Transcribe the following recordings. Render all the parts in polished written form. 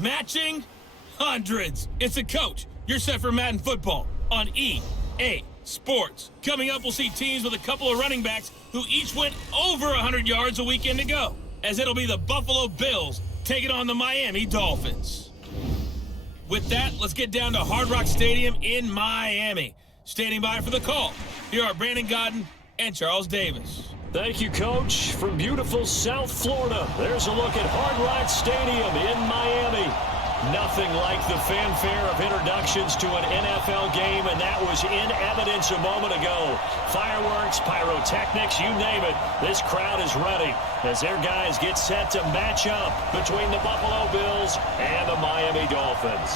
Matching hundreds. It's a coach. You're set for Madden football on EA Sports. Coming up, we'll see teams with a couple of running backs who each went over 100 yards a weekend ago, as it'll be the Buffalo Bills taking on the Miami Dolphins. With that, let's get down to Hard Rock Stadium in Miami. Standing by for the call, here are Brandon Godden and Charles Davis. Thank you, Coach. From beautiful South Florida, there's a look at Hard Rock Stadium in Miami. Nothing like the fanfare of introductions to an NFL game, and that was in evidence a moment ago. Fireworks, pyrotechnics, you name it. This crowd is ready as their guys get set to match up between the Buffalo Bills and the Miami Dolphins.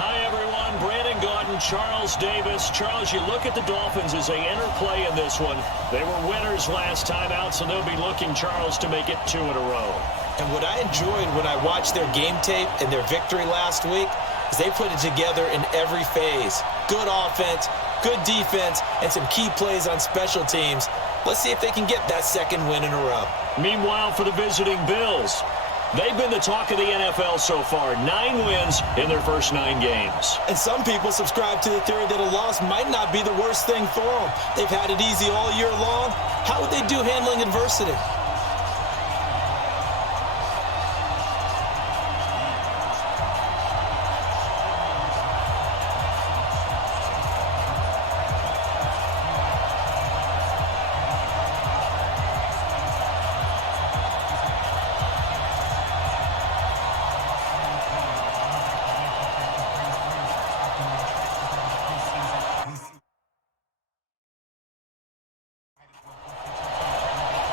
Hi, everyone. Brandon Godden, Charles Davis. Charles, you look at the Dolphins as they enter play in this one. They were winners last time out, so they'll be looking, Charles, to make it 2 in a row. And what I enjoyed when I watched their game tape and their victory last week is they put it together in every phase. Good offense, good defense, and some key plays on special teams. Let's see if they can get that second win in a row. Meanwhile, for the visiting Bills, they've been the talk of the NFL so far. 9 wins in their first 9 games. And some people subscribe to the theory that a loss might not be the worst thing for them. They've had it easy all year long. How would they do handling adversity?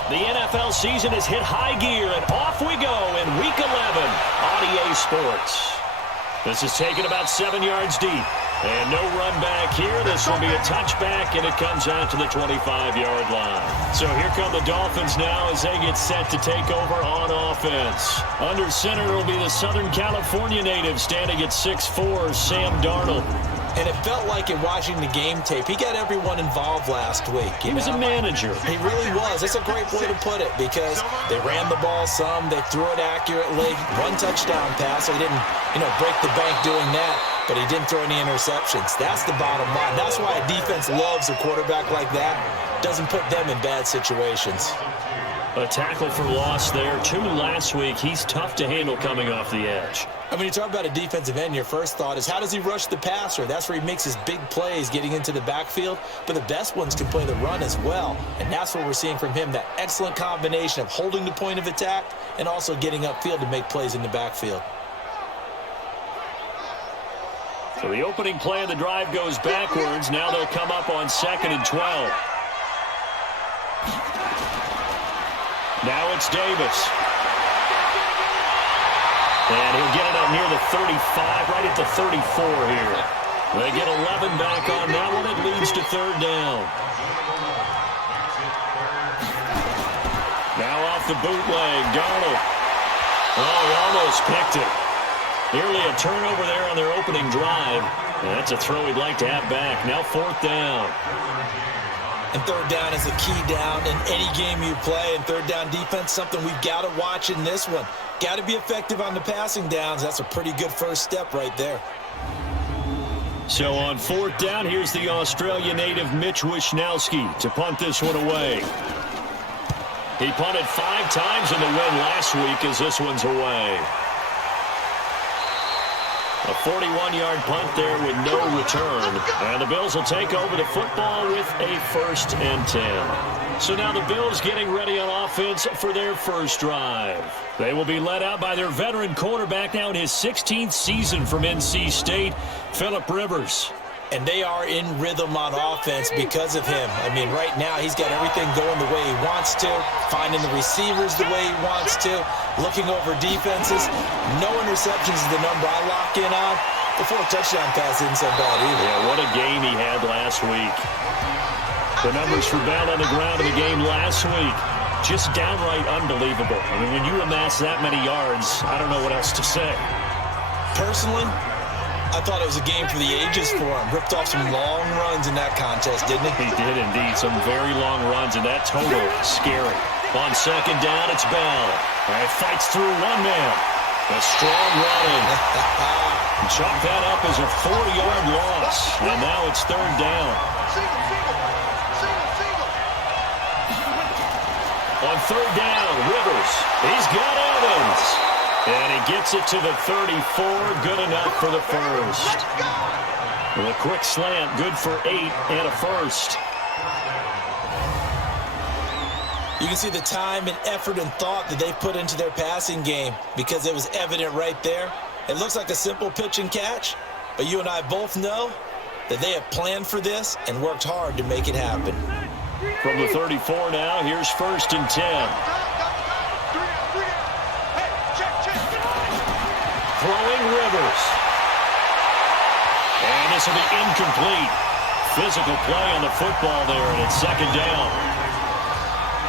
The NFL season has hit high gear, and off we go in Week 11 on EA Sports. This is taken about 7 yards deep, and no run back here. This will be a touchback, and it comes out to the 25-yard line. So here come the Dolphins now as they get set to take over on offense. Under center will be the Southern California native standing at 6'4", Sam Darnold. And it felt like in watching the game tape, he got everyone involved last week. He was a manager. He really was. That's a great way to put it because they ran the ball some, they threw it accurately, 1 touchdown pass. So he didn't, break the bank doing that, but he didn't throw any interceptions. That's the bottom line. That's why a defense loves a quarterback like that. Doesn't put them in bad situations. A tackle for loss there. 2 last week. He's tough to handle coming off the edge. And when you talk about a defensive end, your first thought is how does he rush the passer? That's where he makes his big plays getting into the backfield. But the best ones can play the run as well. And that's what we're seeing from him, that excellent combination of holding the point of attack and also getting upfield to make plays in the backfield. So the opening play of the drive goes backwards. Now they'll come up on 2nd and 12. Now it's Davis. And he'll get it up near the 35, right at the 34 here. They get 11 back on that one. It leads to 3rd down. Now off the bootleg, Darnold. Oh, he almost picked it. Nearly a turnover there on their opening drive. And that's a throw he'd like to have back. Now 4th down. And 3rd down is a key down in any game you play. And 3rd down defense, something we've got to watch in this one. Got to be effective on the passing downs. That's a pretty good first step right there. So on 4th down, here's the Australia native Mitch Wishnowsky to punt this one away. He punted 5 times in the win last week as this one's away. A 41-yard punt there with no return. And the Bills will take over the football with a 1st and 10. So now the Bills getting ready on offense for their first drive. They will be led out by their veteran quarterback now in his 16th season from NC State, Phillip Rivers. And they are in rhythm on offense because of him. I mean, right now he's got everything going the way he wants to, finding the receivers the way he wants to, looking over defenses. No interceptions is the number I lock in on. The 4 touchdown pass isn't so bad either. Yeah, what a game he had last week. The numbers for Bell on the ground in the game last week, just downright unbelievable. I mean, when you amass that many yards, I don't know what else to say. Personally, I thought it was a game for the ages for him. Ripped off some long runs in that contest, didn't he? He did indeed. Some very long runs, and that total scary. On 2nd down, it's Bell. All right, fights through 1 man. A strong running. Chalk that up as a 4-yard loss. And now it's third down. On third down, Rivers. He's got Evans. And he gets it to the 34. Good enough for the first. With a quick slant, good for 8 and a first. You can see the time and effort and thought that they put into their passing game because it was evident right there. It looks like a simple pitch and catch, but you and I both know that they have planned for this and worked hard to make it happen. From the 34 now, here's first and 10. Throwing Rivers. And this will be incomplete. Physical play on the football there, and it's second down.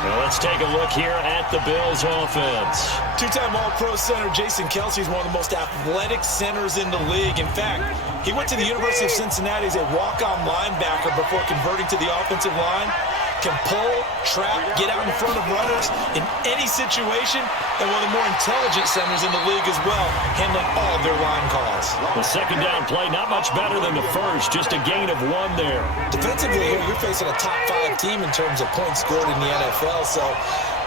Now let's take a look here at the Bills offense. Two-time All-Pro center Jason Kelce is one of the most athletic centers in the league. In fact, he went to the University of Cincinnati as a walk-on linebacker before converting to the offensive line. Can pull, trap, get out in front of runners in any situation, and one of the more intelligent centers in the league as well, handling all of their line calls. The second down play, not much better than the first, just a gain of 1 there. Defensively here, you're facing a top 5 team in terms of points scored in the NFL, so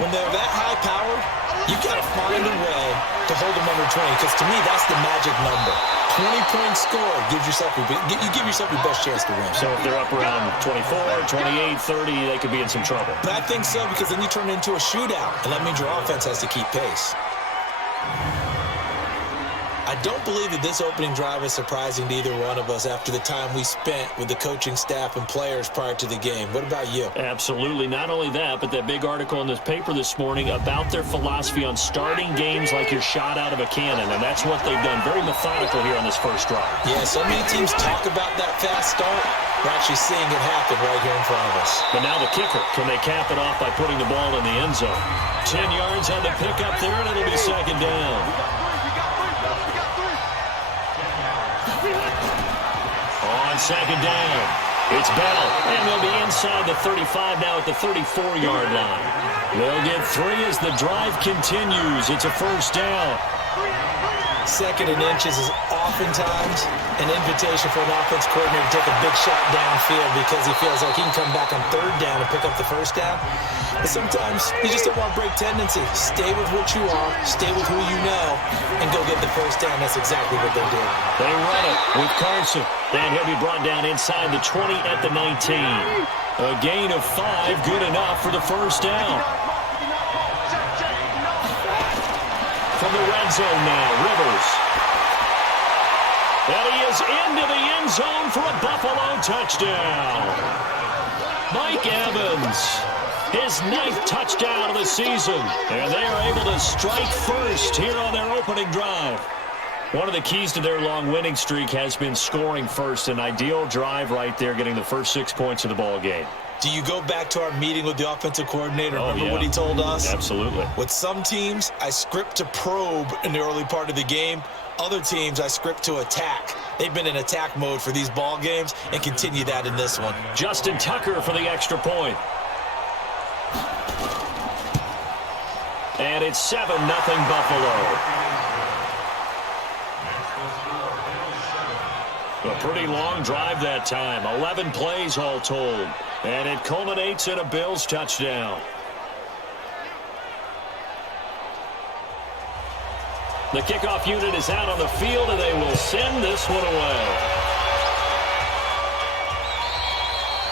when they're that high-powered, you've got to find a way to hold them under 20, because to me, that's the magic number. 20-point score gives yourself you give yourself your best chance to win. So if they're up around 24, 28, 30, they could be in some trouble. But I think so, because then you turn it into a shootout, and that means your offense has to keep pace. I don't believe that this opening drive is surprising to either one of us after the time we spent with the coaching staff and players prior to the game. What about you? Absolutely. Not only that, but that big article in this paper this morning about their philosophy on starting games like you're shot out of a cannon, and that's what they've done. Very methodical here on this first drive. Yeah, so many teams talk about that fast start. We're actually seeing it happen right here in front of us. But now the kicker. Can they cap it off by putting the ball in the end zone? 10 yards on the pickup there, and it'll be second down. On second down, it's Bell, and they'll be inside the 35 now at the 34-yard line. They'll get 3 as the drive continues. It's a first down. Second and inches is oftentimes an invitation for an offense coordinator to take a big shot downfield because he feels like he can come back on third down and pick up the first down. But sometimes you just don't want to break tendency. Stay with what you are, stay with who you know, and go get the first down. That's exactly what they did. They run it with Carson, and he'll be brought down inside the 20 at the 19. A gain of 5, good enough for the first down. From the red zone now, Rivers. And he is into the end zone for a Buffalo touchdown. Mike Evans, his 9th touchdown of the season. And they are able to strike first here on their opening drive. One of the keys to their long winning streak has been scoring first. An ideal drive right there, getting the first 6 points of the ball game. Do you go back to our meeting with the offensive coordinator? Remember what he told us? Absolutely. With some teams, I script to probe in the early part of the game. Other teams, I script to attack. They've been in attack mode for these ball games and continue that in this one. Justin Tucker for the extra point. And it's 7-0 Buffalo. A pretty long drive that time. 11 plays all told. And it culminates in a Bills touchdown. The kickoff unit is out on the field, and they will send this one away.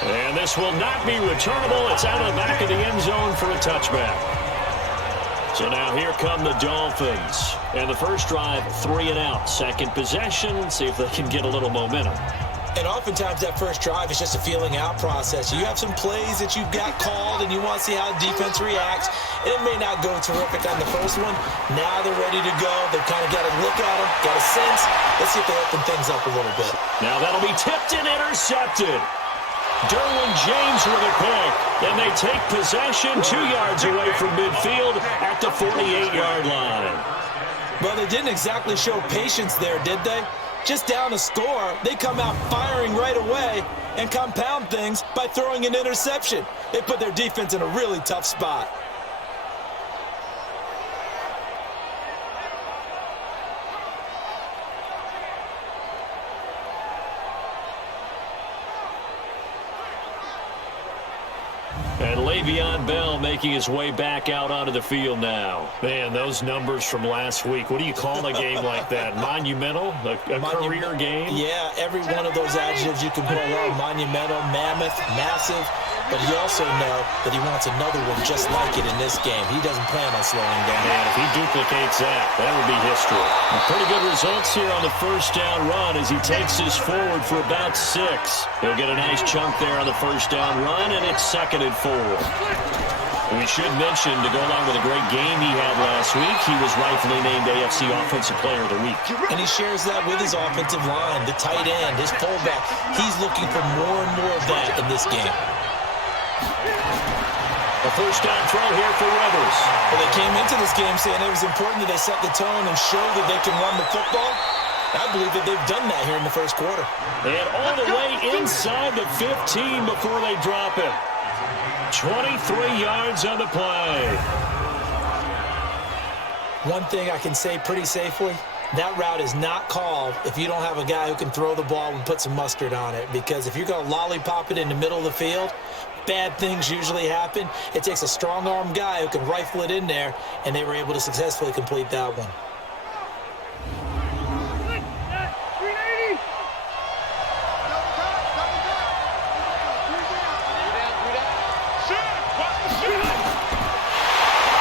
And this will not be returnable. It's out of the back of the end zone for a touchback. So now here come the Dolphins. And the first drive, 3 and out. Second possession, see if they can get a little momentum. And oftentimes that first drive is just a feeling out process. You have some plays that you've got called and you want to see how the defense reacts. It may not go terrific on the first one. Now they're ready to go. They've kind of got to look at them, got a sense. Let's see if they open things up a little bit. Now that'll be tipped and intercepted. Derwin James with a pick. And they take possession 2 yards away from midfield at the 48-yard line. Well, they didn't exactly show patience there, did they? Just down a score, they come out firing right away and compound things by throwing an interception. They put their defense in a really tough spot. And Le'Veon Bell making his way back out onto the field now. Man, those numbers from last week. What do you call a game like that? Monumental? A career game? Yeah, every one of those adjectives you can put on. Monumental, mammoth, massive. But he also know that he wants another one just like it in this game. He doesn't plan on slowing down. Man, if he duplicates that, that would be history. Pretty good results here on the first down run as he takes this forward for about 6. He'll get a nice chunk there on the first down run, and it's 2nd and 4. And we should mention, to go along with a great game he had last week, he was rightfully named AFC Offensive Player of the Week. And he shares that with his offensive line, the tight end, his fullback. He's looking for more and more of that in this game. A first down throw here for Rivers. Well, they came into this game saying it was important that they set the tone and show that they can run the football. I believe that they've done that here in the first quarter. And all the way inside the 15 before they drop him. 23 yards on the play. One thing I can say pretty safely, that route is not called if you don't have a guy who can throw the ball and put some mustard on it. Because if you're going to lollipop it in the middle of the field, bad things usually happen. It takes a strong-arm guy who can rifle it in there, and they were able to successfully complete that one.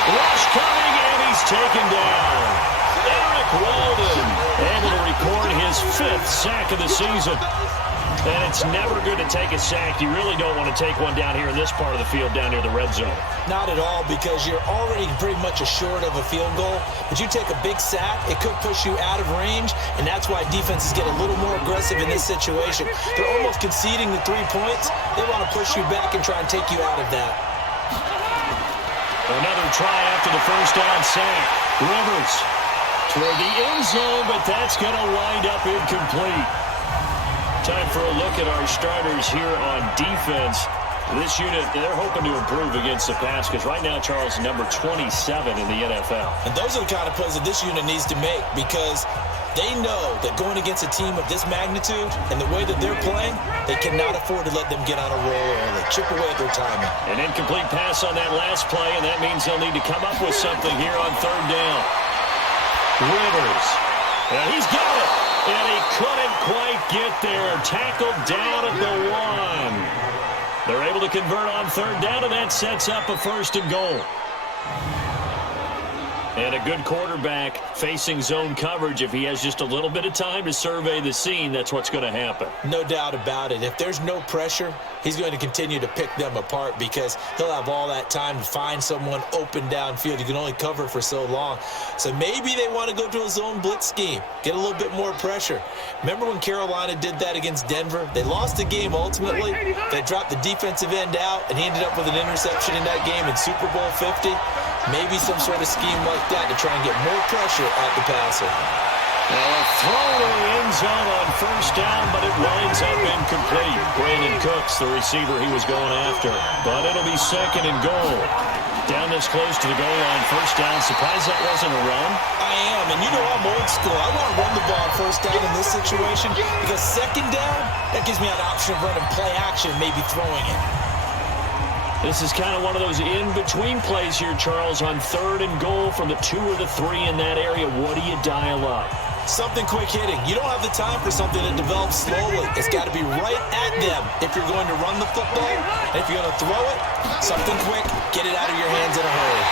Rush coming, and he's taken down. Eric Walden able to record his 5th sack of the season. And it's never good to take a sack. You really don't want to take one down here in this part of the field, down near the red zone. Not at all, because you're already pretty much assured of a field goal. But you take a big sack, it could push you out of range, and that's why defenses get a little more aggressive in this situation. They're almost conceding the 3 points. They want to push you back and try and take you out of that. Another try after the first down sack. Rivers toward the end zone, but that's going to wind up incomplete. Time for a look at our starters here on defense. This unit, they're hoping to improve against the pass because right now, Charles, number 27 in the NFL. And those are the kind of plays that this unit needs to make, because they know that going against a team of this magnitude and the way that they're playing, they cannot afford to let them get on a roll early. Chip away at their timing. An incomplete pass on that last play, and that means they'll need to come up with something here on 3rd down. Rivers. And he's got it. And he couldn't quite get there. Tackled down at the 1. They're able to convert on 3rd down, and that sets up a 1st and goal. And a good quarterback facing zone coverage. If he has just a little bit of time to survey the scene, that's what's going to happen. No doubt about it. If there's no pressure, he's going to continue to pick them apart, because he'll have all that time to find someone open downfield. You can only cover for so long. So maybe they want to go to a zone blitz scheme, get a little bit more pressure. Remember when Carolina did that against Denver? They lost the game ultimately. They dropped the defensive end out, and he ended up with an interception in that game in Super Bowl 50. Maybe some sort of scheme like that to try and get more pressure at the passer. Now a throw to the end zone on 1st down, but it winds up incomplete. Brandon Cooks, the receiver he was going after. But it'll be 2nd and goal. Down this close to the goal line, 1st down. Surprised that wasn't a run? I am, and you know I'm old school. I want to run the ball 1st down in this situation, because 2nd down, that gives me an option of running play action, maybe throwing it. This is kind of one of those in-between plays here, Charles, on 3rd and goal from the 2 or the 3 in that area. What do you dial up? Something quick hitting. You don't have the time for something that develops slowly. It's got to be right at them if you're going to run the football. And if you're going to throw it, something quick, get it out of your hands in a hurry.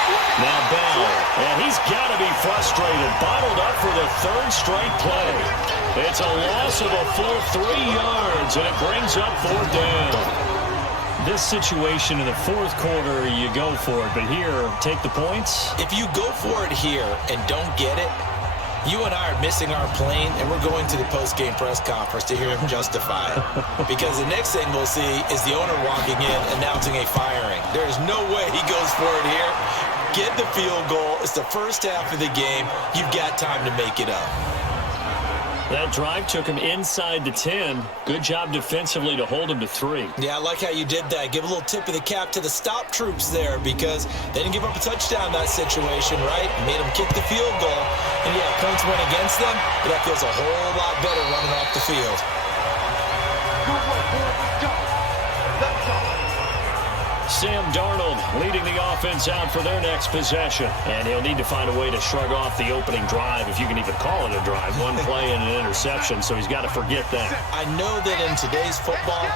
Now Bell, and he's got to be frustrated. Bottled up for the 3rd straight play. It's a loss of a full 3 yards, and it brings up 4th down. This situation in the 4th quarter, you go for it. But here, take the points. If you go for it here and don't get it, you and I are missing our plane, and we're going to the post-game press conference to hear him justify it. Because the next thing we'll see is the owner walking in announcing a firing. There's no way he goes for it here. Get the field goal. It's the first half of the game. You've got time to make it up. That drive took him inside the 10. Good job defensively to hold him to 3. Yeah, I like how you did that. Give a little tip of the cap to the stop troops there, because they didn't give up a touchdown in that situation, right? Made them kick the field goal. And, yeah, points went against them, but that feels a whole lot better running off the field. Sam Darnold leading the offense out for their next possession. And he'll need to find a way to shrug off the opening drive, if you can even call it a drive. One play and an interception, so he's got to forget that. I know that in today's football,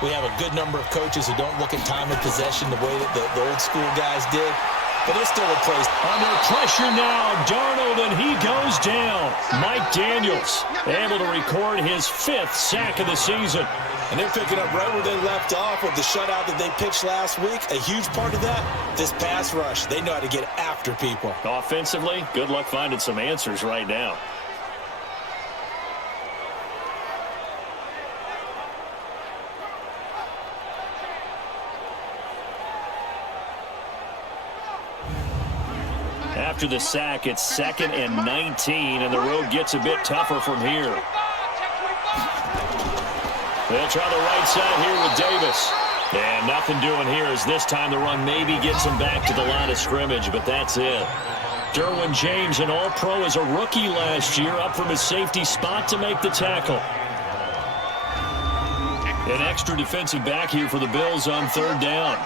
we have a good number of coaches who don't look at time of possession the way that the old school guys did. But there's still a place. Under pressure now, Darnold, and he goes down. Mike Daniels able to record his 5th sack of the season. And they're picking up right where they left off with the shutout that they pitched last week. A huge part of that, this pass rush. They know how to get after people. Offensively, good luck finding some answers right now. After the sack, it's 2nd and 19, and the road gets a bit tougher from here. They'll try the right side here with Davis. And nothing doing here as this time the run maybe gets him back to the line of scrimmage, but that's it. Derwin James, an all-pro as a rookie last year, up from his safety spot to make the tackle. An extra defensive back here for the Bills on 3rd down.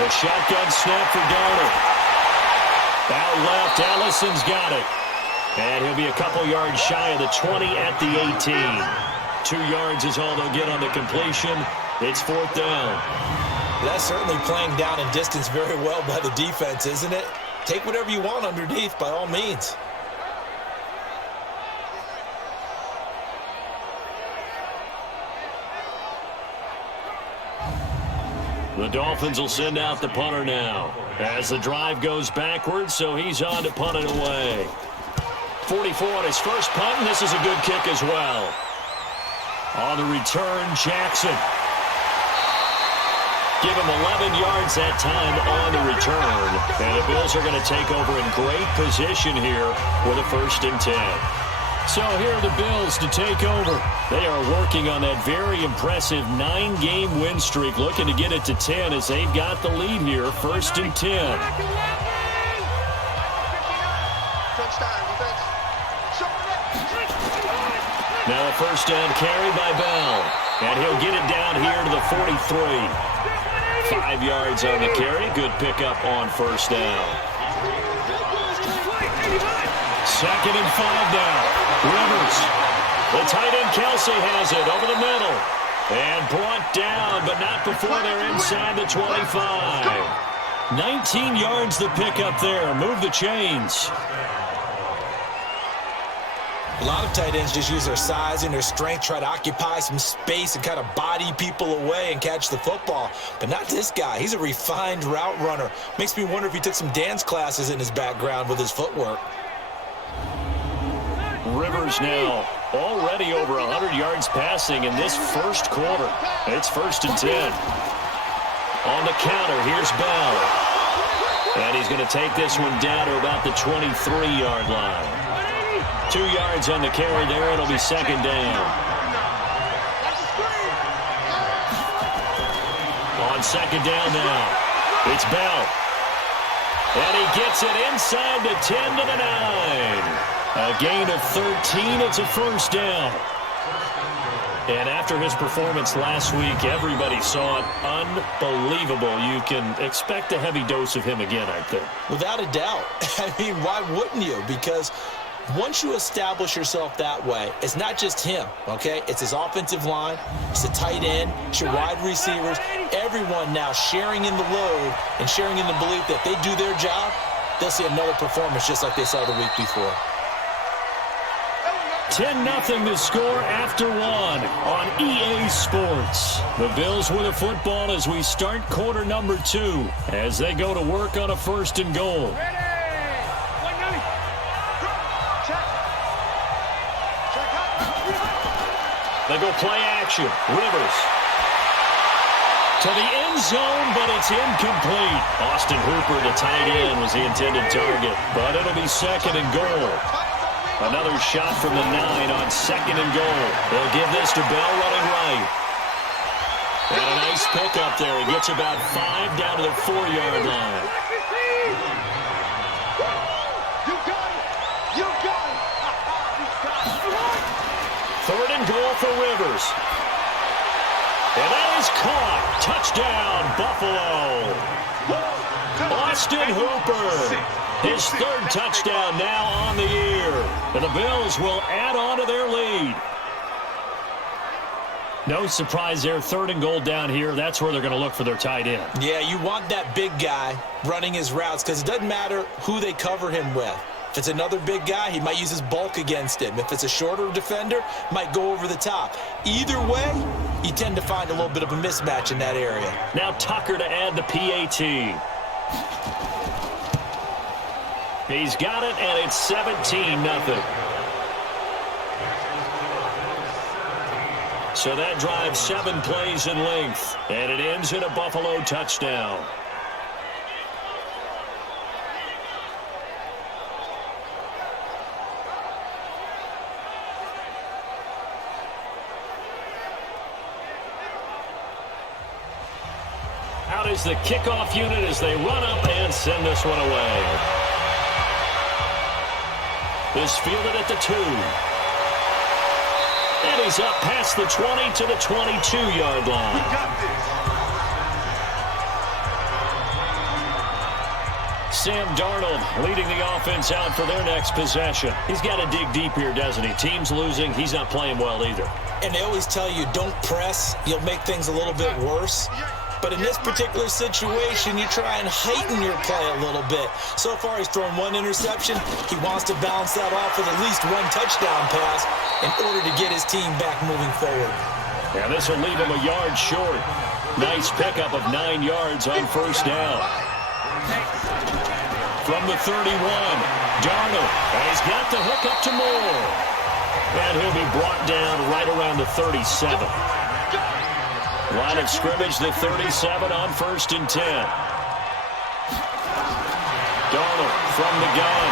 A shotgun snap for Darnold. Out left, Allison's got it. And he'll be a couple yards shy of the 20 at the 18. 2 yards is all they'll get on the completion. It's 4th down. That's certainly playing down in distance very well by the defense, isn't it? Take whatever you want underneath, by all means. The Dolphins will send out the punter now as the drive goes backwards, so he's on to punt it away. 44 on his first punt, and this is a good kick as well. On the return, Jackson. Give him 11 yards that time on the return. And the Bills are going to take over in great position here with a 1st and 10. So here are the Bills to take over. They are working on that very impressive 9-game win streak, looking to get it to 10 as they've got the lead here, 1st and 10. Now a 1st down carry by Bell. And he'll get it down here to the 43. 5 yards on the carry. Good pickup on 1st down. 2nd and 5 now. Rivers. The tight end Kelsey has it over the middle. And brought down, but not before they're inside the 25. 19 yards the pickup there. Move the chains. A lot of tight ends just use their size and their strength, try to occupy some space and kind of body people away and catch the football. But not this guy. He's a refined route runner. Makes me wonder if he took some dance classes in his background with his footwork. Rivers now already over 100 yards passing in this 1st quarter. It's 1st and 10. On the counter, here's Bell. And he's going to take this one down to about the 23-yard line. 2 yards on the carry there. It'll be 2nd down. On 2nd down now, it's Bell. And he gets it inside the 10 to the 9. A gain of 13. It's a 1st down. And after his performance last week, everybody saw it. Unbelievable. You can expect a heavy dose of him again, I think. Without a doubt. I mean, why wouldn't you? Because once you establish yourself that way, it's not just him, okay? It's his offensive line, it's the tight end, it's your wide receivers, everyone now sharing in the load and sharing in the belief that they do their job, they'll see another performance just like they saw the week before. 10-0 the score after 1 on EA Sports. The Bills with a football as we start quarter number 2 as they go to work on a 1st and goal. They go play action. Rivers to the end zone, but it's incomplete. Austin Hooper, the tight end, was the intended target, but it'll be 2nd and goal. Another shot from the 9 on 2nd and goal. They'll give this to Bell running right. And a nice pickup there. He gets about 5 down to the 4-yard line. You got it. 3rd Third and goal for Rivers. And that is caught. Touchdown, Buffalo. Austin Hooper. His third touchdown now on the year. And the Bills will add on to their lead. No surprise there. Third and goal down here. That's where they're going to look for their tight end. Yeah, you want that big guy running his routes because it doesn't matter who they cover him with. If it's another big guy, he might use his bulk against him. If it's a shorter defender, might go over the top. Either way, you tend to find a little bit of a mismatch in that area. Now Tucker to add the PAT. He's got it, and it's 17-0. So that drives 7 plays in length, and it ends in a Buffalo touchdown. Out is the kickoff unit as they run up and send this one away. This fielded at the 2. And he's up past the 20 to the 22-yard line. Sam Darnold leading the offense out for their next possession. He's got to dig deep here, doesn't he? Team's losing. He's not playing well either. And they always tell you, don't press. You'll make things a little bit worse. But in this particular situation, you try and heighten your play a little bit. So far, he's thrown 1 interception. He wants to balance that off with at least 1 touchdown pass in order to get his team back moving forward. Yeah, this will leave him a yard short. Nice pickup of 9 yards on first down. From the 31, Darnold. And he's got the hook up to Moore. And he'll be brought down right around the 37. Line of scrimmage, the 37 on 1st and 10. Darnold from the gun.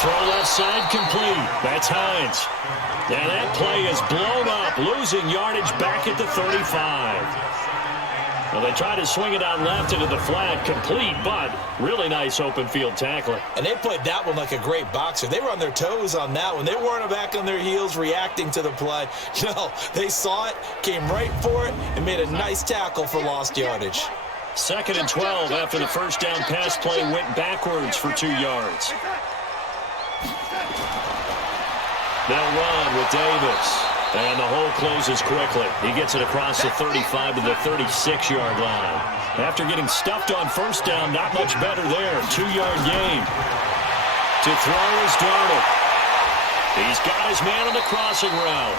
Throw left side complete. That's Hines. And that play is blown up, losing yardage back at the 35. Well, they try to swing it out left into the flat, complete, but really nice open field tackling. And they played that one like a great boxer. They were on their toes on that one. They weren't back on their heels reacting to the play. No, they saw it, came right for it, and made a nice tackle for lost yardage. 2nd and 12 after the first down pass play went backwards for 2 yards. They'll run with Davis. And the hole closes quickly. He gets it across the 35 to the 36-yard line. After getting stuffed on first down, not much better there. 2-yard gain. To throw is Darnold. He's got his man on the crossing route.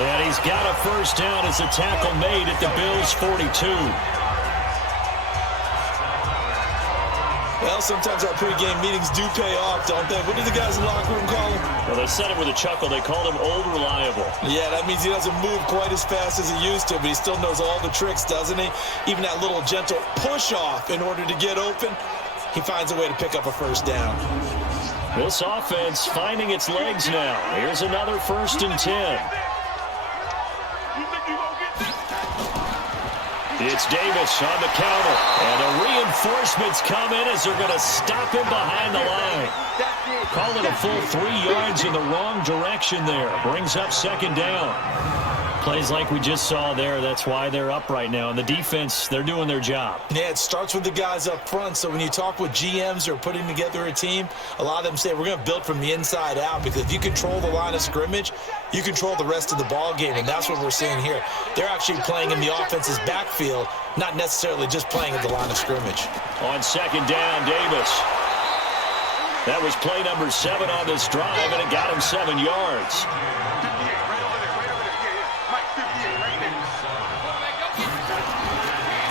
And he's got a first down as a tackle made at the Bills' 42. Well, sometimes our pregame meetings do pay off, don't they? What do the guys in the locker room call him? Well, they said it with a chuckle. They called him Old Reliable. Yeah, that means he doesn't move quite as fast as he used to, but he still knows all the tricks, doesn't he? Even that little gentle push-off in order to get open, he finds a way to pick up a first down. This offense finding its legs now. Here's another 1st and 10. It's Davis on the counter. And the reinforcements come in as they're going to stop him behind the line. Call it a full 3 yards in the wrong direction there. Brings up 2nd down. Plays like we just saw there. That's why they're up right now. And the defense, they're doing their job. Yeah, it starts with the guys up front. So when you talk with GMs who are putting together a team, a lot of them say we're going to build from the inside out, because if you control the line of scrimmage, you control the rest of the ball game, and that's what we're seeing here. They're actually playing in the offense's backfield, not necessarily just playing at the line of scrimmage. On 2nd down, Davis. That was play number 7 on this drive, and it got him 7 yards.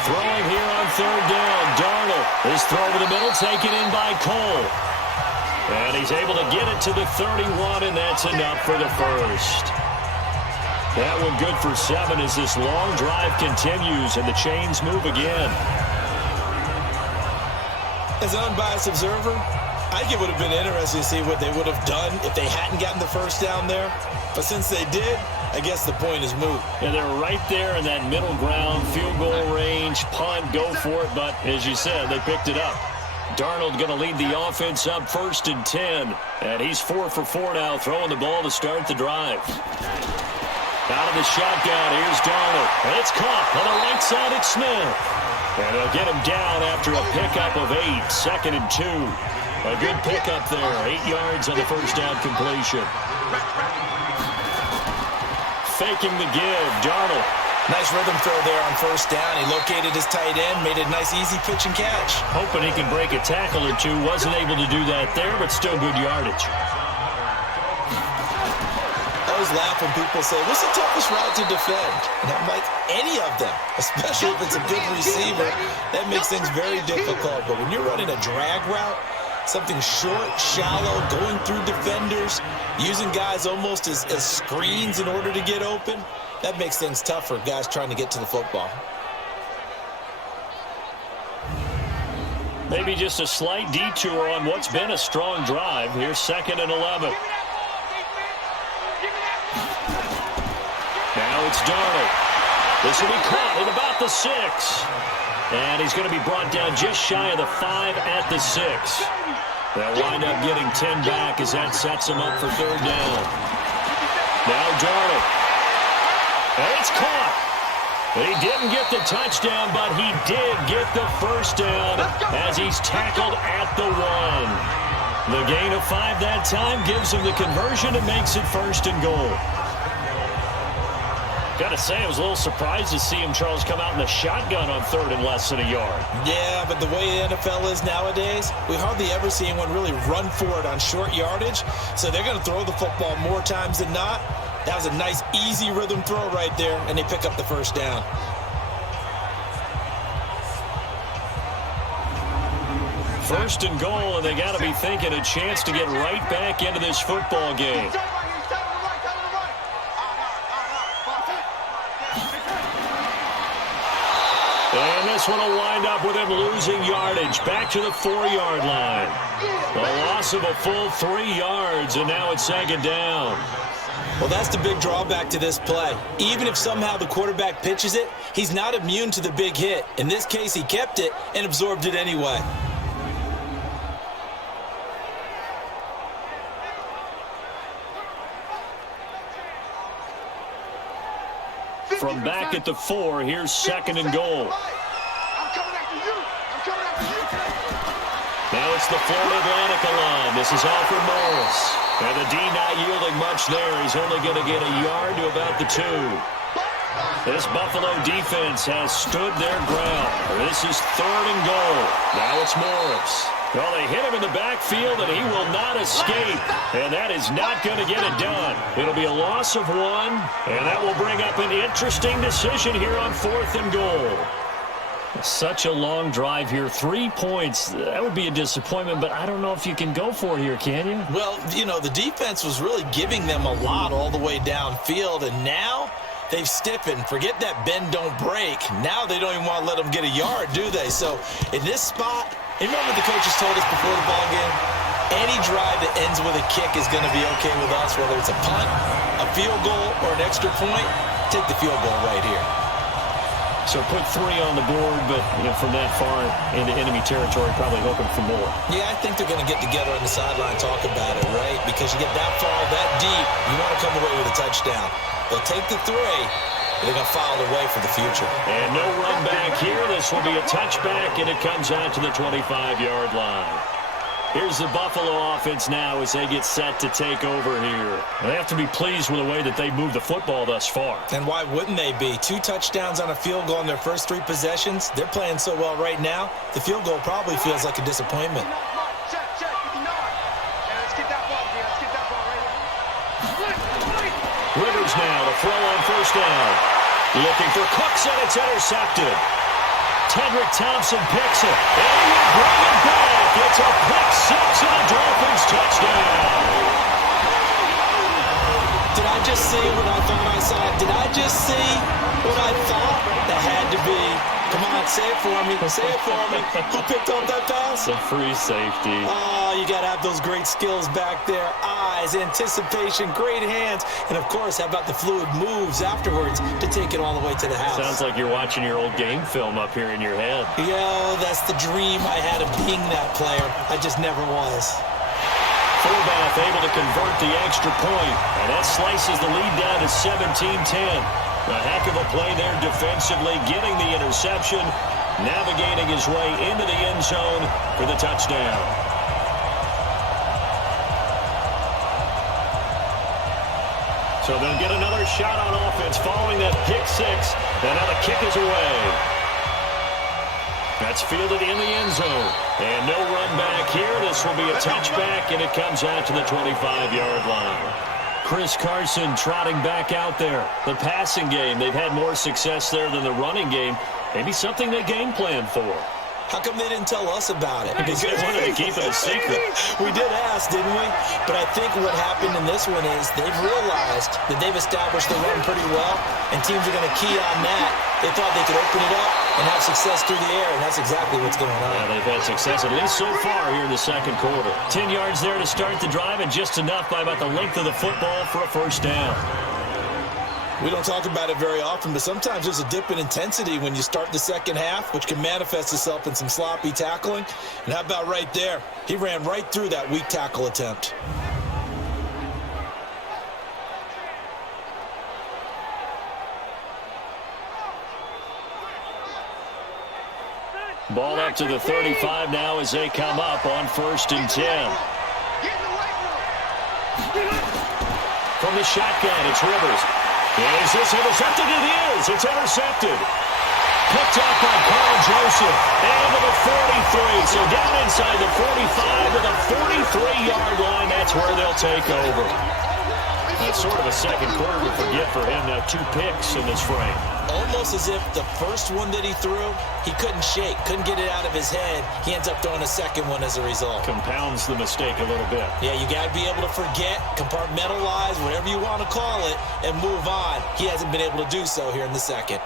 Throwing here on 3rd down, Darnold. His throw to the middle taken in by Cole. And he's able to get it to the 31, and that's enough for the first. That one good for 7 as this long drive continues and the chains move again. As an unbiased observer, I think it would have been interesting to see what they would have done if they hadn't gotten the first down there. But since they did, I guess the point is moot. Yeah, they're right there in that middle ground, field goal range, punt, go for it. But as you said, they picked it up. Darnold going to lead the offense up 1st and 10. And he's 4 for 4 now, throwing the ball to start the drive. Out of the shotgun, here's Darnold. And it's caught on the right side. It's Smith. And they'll get him down after a pickup of 8. 2nd and 2. A good pickup there. 8 yards on the first down completion. Faking the give, Darnold. Nice rhythm throw there on 1st down. He located his tight end, made a nice easy pitch and catch. Hoping he can break a tackle or two. Wasn't able to do that there, but still good yardage. I always laugh when people say, what's the toughest route to defend? And I'm like, any of them, especially if it's a good receiver. That makes things very difficult. But when you're running a drag route, something short, shallow, going through defenders, using guys almost as screens in order to get open, that makes things tough for guys trying to get to the football. Maybe just a slight detour on what's been a strong drive. Here's 2nd and 11. Now it's Darnold. This will be caught at about the 6. And he's going to be brought down just shy of the 5 at the 6. They'll wind up getting 10 back as that sets him up for 3rd down. Now Darnold. And it's caught. He didn't get the touchdown, but he did get the 1st down as he's tackled at the 1. The gain of 5 that time gives him the conversion and makes it 1st and goal. Got to say, I was a little surprised to see him, Charles, come out in the shotgun on 3rd and less than a yard. Yeah, but the way the NFL is nowadays, we hardly ever see anyone really run for it on short yardage. So they're going to throw the football more times than not. That was a nice, easy rhythm throw right there, and they pick up the 1st down. First and goal, and they got to be thinking a chance to get right back into this football game. And this one will wind up with him losing yardage back to the 4-yard line. A loss of a full 3 yards, and now it's 2nd down. Well, that's the big drawback to this play. Even if somehow the quarterback pitches it, he's not immune to the big hit. In this case, he kept it and absorbed it anyway. From back at the 4, here's 2nd and goal. Now it's the Florida Atlantic line. This is Alfred Morris. And the D not yielding much there. He's only going to get a yard to about the 2. This Buffalo defense has stood their ground. This is 3rd and goal. Now it's Morris. Well, they hit him in the backfield, and he will not escape. And that is not going to get it done. It'll be a loss of 1, and that will bring up an interesting decision here on 4th and goal. Such a long drive here. 3 points. That would be a disappointment, but I don't know if you can go for it here, can you? Well, you know, the defense was really giving them a lot all the way downfield, and now they've stiffened. Forget that bend, don't break. Now they don't even want to let them get a yard, do they? So in this spot, remember the coaches told us before the ball game, any drive that ends with a kick is going to be okay with us, whether it's a punt, a field goal, or an extra point. Take the field goal right here. So put 3 on the board, but from that far into enemy territory, probably hoping for more. Yeah, I think they're going to get together on the sideline, talk about it, right? Because you get that far, that deep, you want to come away with a touchdown. They'll take the 3, but they're going to file away for the future. And no run back here. This will be a touchback, and it comes out to the 25-yard line. Here's the Buffalo offense now as they get set to take over here. They have to be pleased with the way that they moved the football thus far. And why wouldn't they be? 2 touchdowns on a field goal in their first 3 possessions. They're playing so well right now, the field goal probably feels like a disappointment. Rivers now to throw on 1st down. Looking for Cooks, and it's intercepted. Tedrick Thompson picks it, and he will bring it back. It's a pick 6 and a Dolphins touchdown. Did I just see what I thought I saw? Did I just see what I thought? That had to be. Come on, say it for me. Say it for me. Who picked up that pass? It's a free safety. Oh, you got to have those great skills back there. Eyes, anticipation, great hands. And, of course, how about the fluid moves afterwards to take it all the way to the house? Sounds like you're watching your old game film up here in your head. Yo, that's the dream I had of being that player. I just never was. Forbath able to convert the extra point, and that slices the lead down to 17-10. A heck of a play there defensively, getting the interception, navigating his way into the end zone for the touchdown. So they'll get another shot on offense following that pick six, and now the kick is away. That's fielded in the end zone. And no run back here. This will be a touchback, and it comes out to the 25-yard line. Chris Carson trotting back out there. The passing game, they've had more success there than the running game. Maybe something they game plan for. How come they didn't tell us about it? Because they wanted to keep it a secret. We did ask, didn't we? But I think what happened in this one is they've realized that they've established the run pretty well, and teams are going to key on that. They thought they could open it up and have success through the air, and that's exactly what's going on. Yeah, they've had success, at least so far here in the second quarter. 10 yards there to start the drive, and just enough by about the length of the football for a first down. We don't talk about it very often, but sometimes there's a dip in intensity when you start the second half, which can manifest itself in some sloppy tackling. And how about right there? He ran right through that weak tackle attempt. Ball up to the 35 now as they come up on 1st and 10. From the shotgun, it's Rivers. Is this intercepted? It is. It's intercepted. Picked up by Carl Joseph. And to the 43. So down inside the 45 to the 43-yard line. That's where they'll take over. That's sort of a second quarter to forget for him. Now 2 picks in this frame. Almost as if the first one that he threw, he couldn't shake, couldn't get it out of his head. He ends up throwing a second one as a result. Compounds the mistake a little bit. Yeah, you got to be able to forget, compartmentalize, whatever you want to call it, and move on. He hasn't been able to do so here in the second.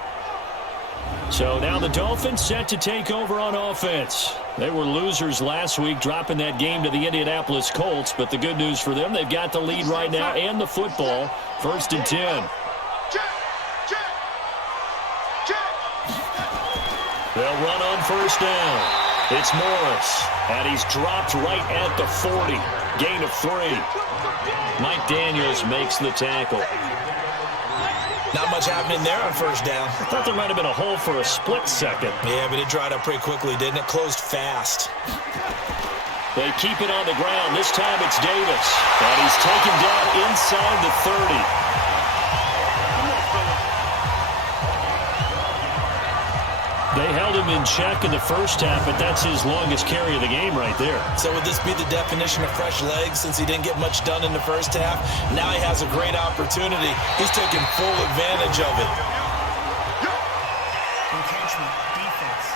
So now the Dolphins set to take over on offense. They were losers last week, dropping that game to the Indianapolis Colts. But the good news for them, they've got the lead right now and the football. 1st and 10. They'll run on 1st down. It's Morris, and he's dropped right at the 40. Gain of 3. Mike Daniels makes the tackle. Not much happening there on 1st down. I thought there might have been a hole for a split second. Yeah, but it dried up pretty quickly, didn't it? Closed fast. They keep it on the ground. This time it's Davis, and he's taken down inside the 30. They held him in check in the first half, but that's his longest carry of the game right there. So would this be the definition of fresh legs since he didn't get much done in the first half? Now he has a great opportunity. He's taking full advantage of it. Encroachment, defense.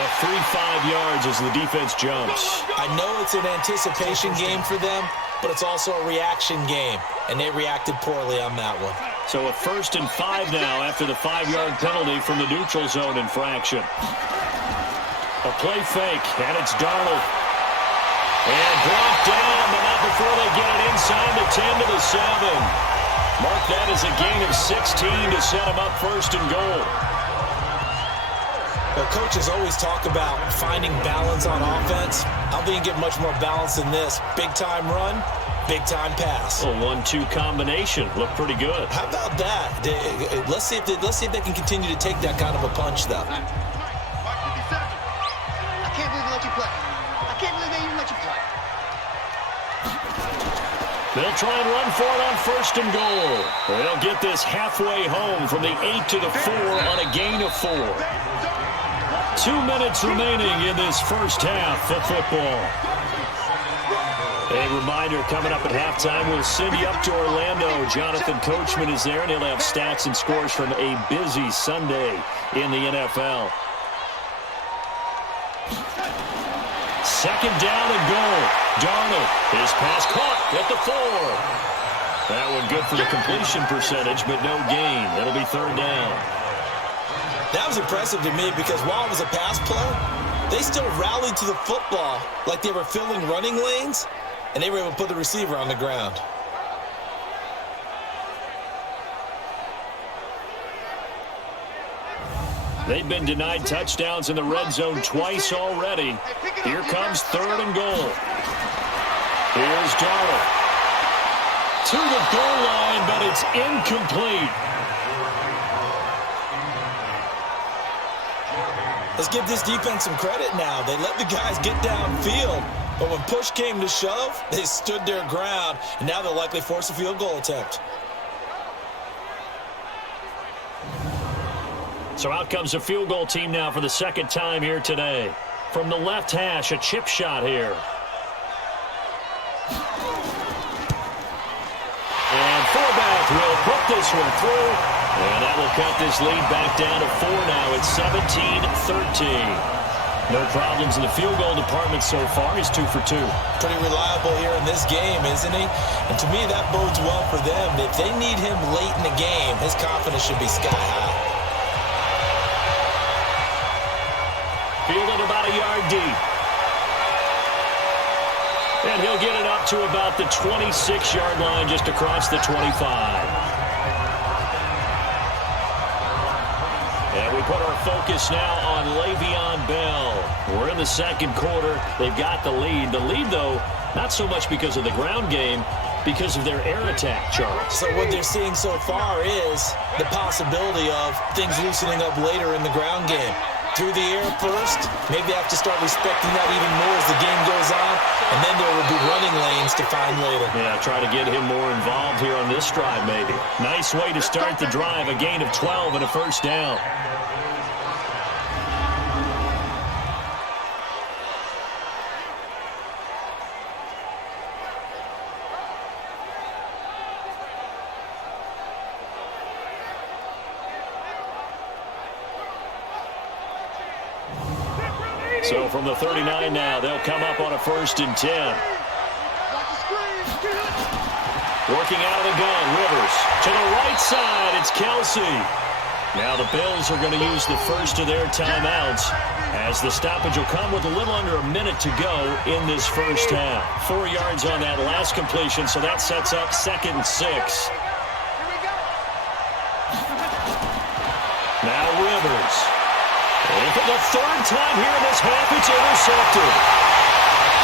A free 5 yards as the defense jumps. I know it's an anticipation game for them, but it's also a reaction game, and they reacted poorly on that one. So a 1st and 5 now after the 5-yard penalty from the neutral zone infraction. A play fake, and it's Darnold. And brought down, but not before they get it inside the 10 to the 7. Mark that as a gain of 16 to set them up 1st and goal. Well, coaches always talk about finding balance on offense. I don't think you get much more balance than this. Big-time run, big-time pass. A 1-2 combination. Looked pretty good. How about that? Let's see if they can continue to take that kind of a punch, though. I can't believe they let you play. I can't believe they even let you play. They'll try and run for it on 1st and goal. They'll get this halfway home from the 8 to the 4 on a gain of 4. 2 minutes remaining in this first half of football. A reminder, coming up at halftime, we'll send you up to Orlando. Jonathan Coachman is there, and he'll have stats and scores from a busy Sunday in the NFL. 2nd down and goal. Darnold, his pass caught at the 4. That one good for the completion percentage, but no gain. That'll be 3rd down. That was impressive to me because while it was a pass play, They still rallied to the football like they were filling running lanes, and they were able to put the receiver on the ground. They've been denied touchdowns in the red zone twice already. Here comes 3rd and goal. Here's Darnold. To the goal line, but it's incomplete. Let's give this defense some credit now. They let the guys get downfield, but when push came to shove, they stood their ground, and now they'll likely force a field goal attempt. So out comes a field goal team now for the second time here today. From the left hash, a chip shot here. And fullback will put this one through. And that will cut this lead back down to 4 now. It's 17-13. No problems in the field goal department so far. He's 2 for 2. Pretty reliable here in this game, isn't he? And to me, that bodes well for them. If they need him late in the game, his confidence should be sky high. Fielded about a yard deep. And he'll get it up to about the 26-yard line, just across the 25. And we put our focus now on Le'Veon Bell. We're in the second quarter. They've got the lead. The lead, though, not so much because of the ground game, because of their air attack, Charles. So what they're seeing so far is the possibility of things loosening up later in the ground game. Through the air first, maybe they have to start respecting that even more as the game goes on, and then there will be running lanes to find later. Yeah, try to get him more involved here on this drive maybe. Nice way to start the drive, a gain of 12 and a first down. So from the 39 now, they'll come up on a 1st and 10. Working out of the gun, Rivers. To the right side, it's Kelsey. Now the Bills are going to use the first of their timeouts, as the stoppage will come with a little under a minute to go in this first half. 4 yards on that last completion, so that sets up 2nd and 6. Now Rivers. And for the 3rd time here in this half, it's intercepted.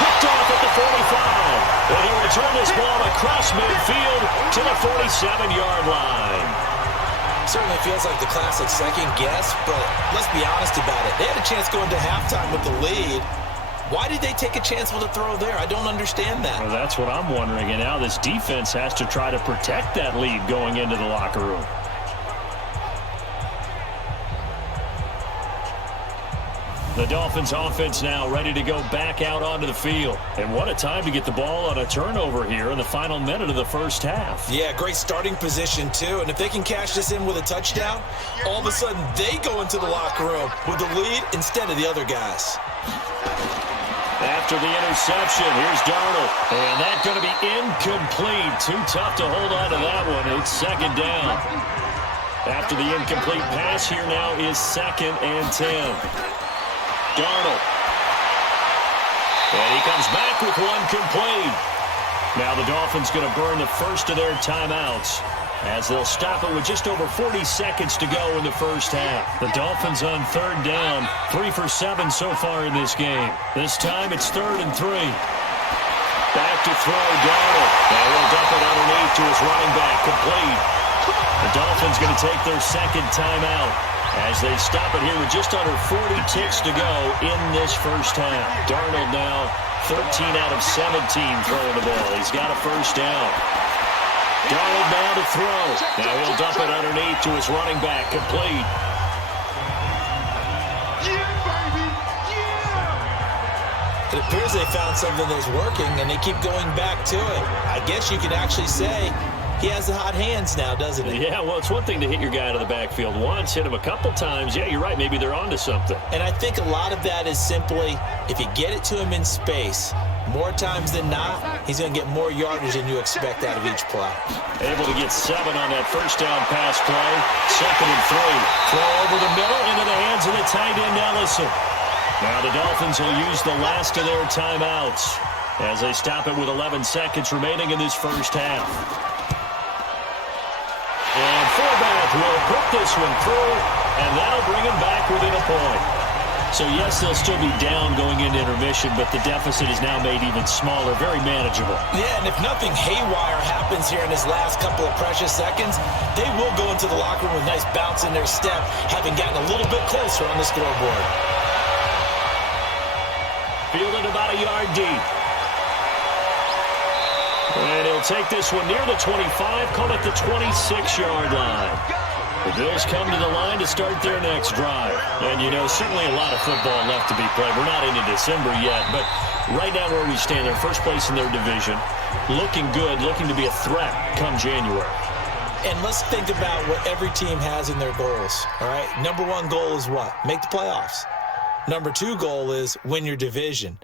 Picked off at the 45. And he'll return this ball across midfield to the 47-yard line. Certainly feels like the classic second guess, but let's be honest about it. They had a chance going to halftime with the lead. Why did they take a chance with a throw there? I don't understand that. Well, that's what I'm wondering. And now this defense has to try to protect that lead going into the locker room. The Dolphins offense now ready to go back out onto the field. And what a time to get the ball on a turnover here in the final minute of the first half. Yeah, great starting position too. And if they can cash this in with a touchdown, all of a sudden they go into the locker room with the lead instead of the other guys. After the interception, here's Darnold. And that's going to be incomplete. Too tough to hold on to that one. It's 2nd down. After the incomplete pass, here now is 2nd and 10. Darnold. And he comes back with one complete. Now the Dolphins going to burn the first of their timeouts, as they'll stop it with just over 40 seconds to go in the first half. The Dolphins on 3rd down, 3 for 7 so far in this game. This time it's 3rd and 3. Back to throw, Darnold. And he'll dump it underneath to his running back, complete. The Dolphins going to take their 2nd timeout, as they stop it here with just under 40 ticks to go in this first half. Darnold now 13 out of 17 throwing the ball. He's got a first down. Darnold now to throw. Now he'll dump it underneath to his running back, complete. It appears they found something that's working, and they keep going back to it. I guess you could actually say he has the hot hands now, doesn't he? Yeah, well, it's one thing to hit your guy out of the backfield once, hit him a couple times. Yeah, you're right. Maybe they're onto something. And I think a lot of that is simply, if you get it to him in space, more times than not, he's going to get more yardage than you expect out of each play. Able to get 7 on that first down pass play. 2nd and 3. Throw over the middle into the hands of the tight end, Ellison. Now the Dolphins will use the last of their timeouts as they stop it with 11 seconds remaining in this first half. And fullback will put this one through, and that'll bring him back within a point. So, yes, they'll still be down going into intermission, but the deficit is now made even smaller, very manageable. Yeah, and if nothing haywire happens here in his last couple of precious seconds, they will go into the locker room with a nice bounce in their step, having gotten a little bit closer on the scoreboard. Fielded about a yard deep. And he'll take this one near the 25, call it the 26-yard line. The Bills come to the line to start their next drive. And, you know, certainly a lot of football left to be played. We're not into December yet, but right now where we stand, they're first place in their division, looking good, looking to be a threat come January. And let's think about what every team has in their goals, all right? Number one goal is what? Make the playoffs. Number two goal is win your division.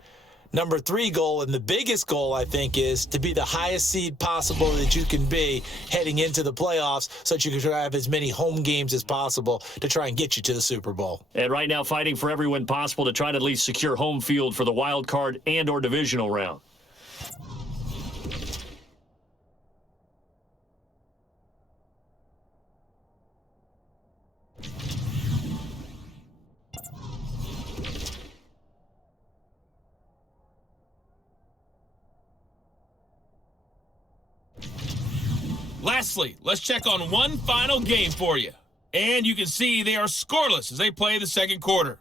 Number three goal, and the biggest goal, I think, is to be the highest seed possible that you can be heading into the playoffs so that you can have as many home games as possible to try and get you to the Super Bowl. And right now fighting for every win possible to try to at least secure home field for the wild card and or divisional round. Lastly, let's check on one final game for you. And you can see they are scoreless as they play the second quarter.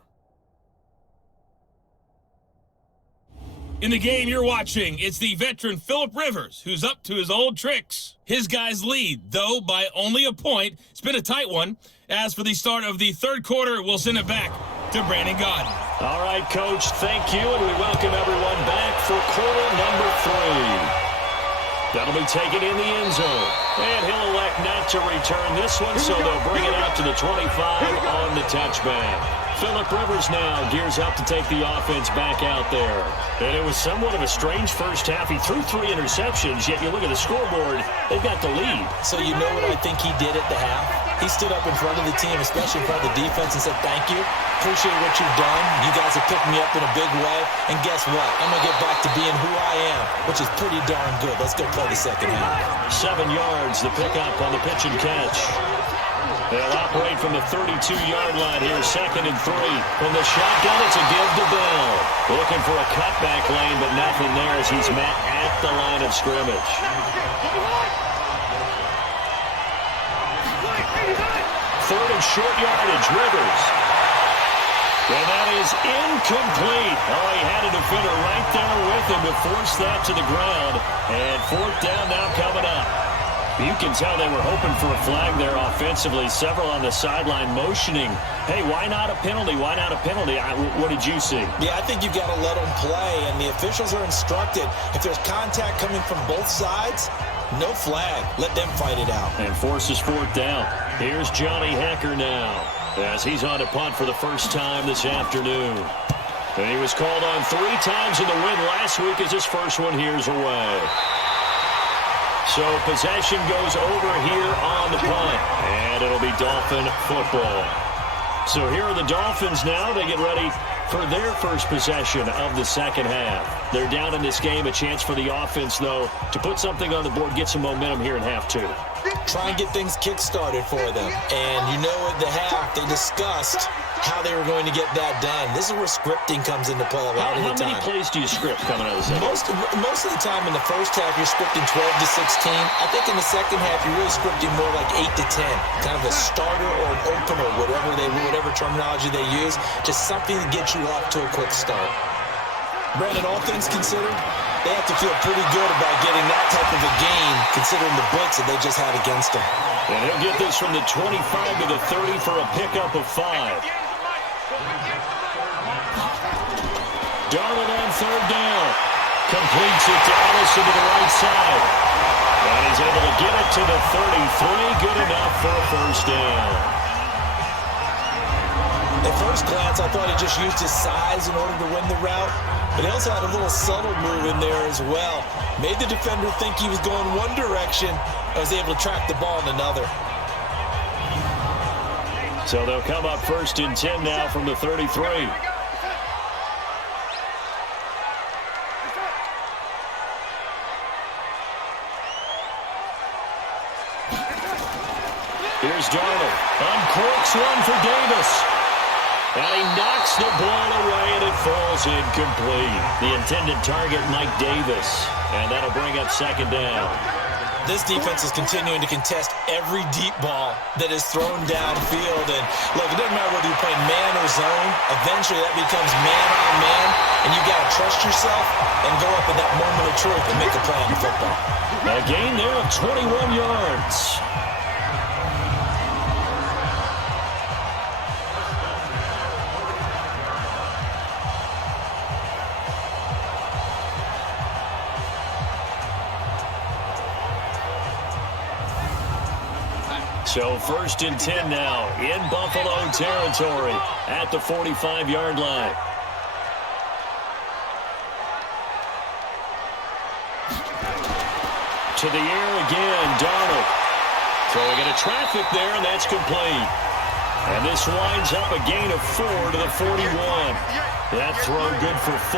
In the game you're watching, it's the veteran Phillip Rivers who's up to his old tricks. His guys lead, though, by only a point. It's been a tight one. As for the start of the third quarter, we'll send it back to Brandon Godden. All right, Coach, thank you, and we welcome everyone back for quarter number 3. That'll be taken in the end zone. And he'll elect not to return this one, so they'll bring it out to the 25 on the touchback. Phillip Rivers now gears up to take the offense back out there. And it was somewhat of a strange first half. He threw 3 interceptions, yet you look at the scoreboard, they've got the lead. So you know what I think he did at the half? He stood up in front of the team, especially in front of the defense, and said, thank you. Appreciate what you've done. You guys have picked me up in a big way. And guess what? I'm going to get back to being who I am, which is pretty darn good. Let's go play the second half. 7 yards, the pickup on the pitch and catch. They'll operate from the 32-yard line here, 2nd and 3. From the shotgun, it's a give to Bell. Looking for a cutback lane, but nothing there as he's met at the line of scrimmage. 3rd and short yardage, Rivers. And that is incomplete. Oh, he had a defender right there with him to force that to the ground. And 4th down now coming up. You can tell they were hoping for a flag there offensively. Several on the sideline motioning, hey, why not a penalty? Why not a penalty? What did you see? Yeah, I think you've got to let them play, and the officials are instructed. If there's contact coming from both sides, no flag. Let them fight it out. And forces 4th down. Here's Johnny Hecker now as he's on a punt for the first time this afternoon. And he was called on 3 times in the win last week as his first one here's away. So possession goes over here on the punt, and it'll be Dolphin football. So here are the Dolphins now. They get ready for their first possession of the second half. They're down in this game. A chance for the offense, though, to put something on the board, get some momentum here in half 2. Try and get things kick-started for them. And you know at the half, they discussed how they were going to get that done. This is where scripting comes into play a lot of the time. How many plays do you script coming out of the second? Most of the time in the first half, you're scripting 12 to 16. I think in the second half, you're really scripting more like 8 to 10. Kind of a starter or an opener, whatever terminology they use. Just something to get you off to a quick start. Brandon, all things considered, they have to feel pretty good about getting that type of a game, considering the blitz that they just had against them. And he'll get this from the 25 to the 30 for a pickup of 5. Darnold on 3rd down. Completes it to Ellison to the right side. And he's able to get it to the 33. Good enough for a first down. At first glance, I thought he just used his size in order to win the route. But he also had a little subtle move in there as well. Made the defender think he was going one direction and was able to track the ball in another. So they'll come up 1st and 10 now from the 33. Here's Darnold. Uncorks one for Davis. And he knocks the ball away, and it falls incomplete. The intended target, Mike Davis. And that'll bring up second down. This defense is continuing to contest every deep ball that is thrown downfield. And, look, it doesn't matter whether you're playing man or zone. Eventually, that becomes man-on-man, and you got to trust yourself and go up in that moment of truth and make a play on the football. A gain there of 21 yards. So 1st and 10 now in Buffalo territory at the 45-yard line. To the air again, Darnold. Throwing into traffic there, and that's complete. And this winds up a gain of 4 to the 41. That throw good for 4.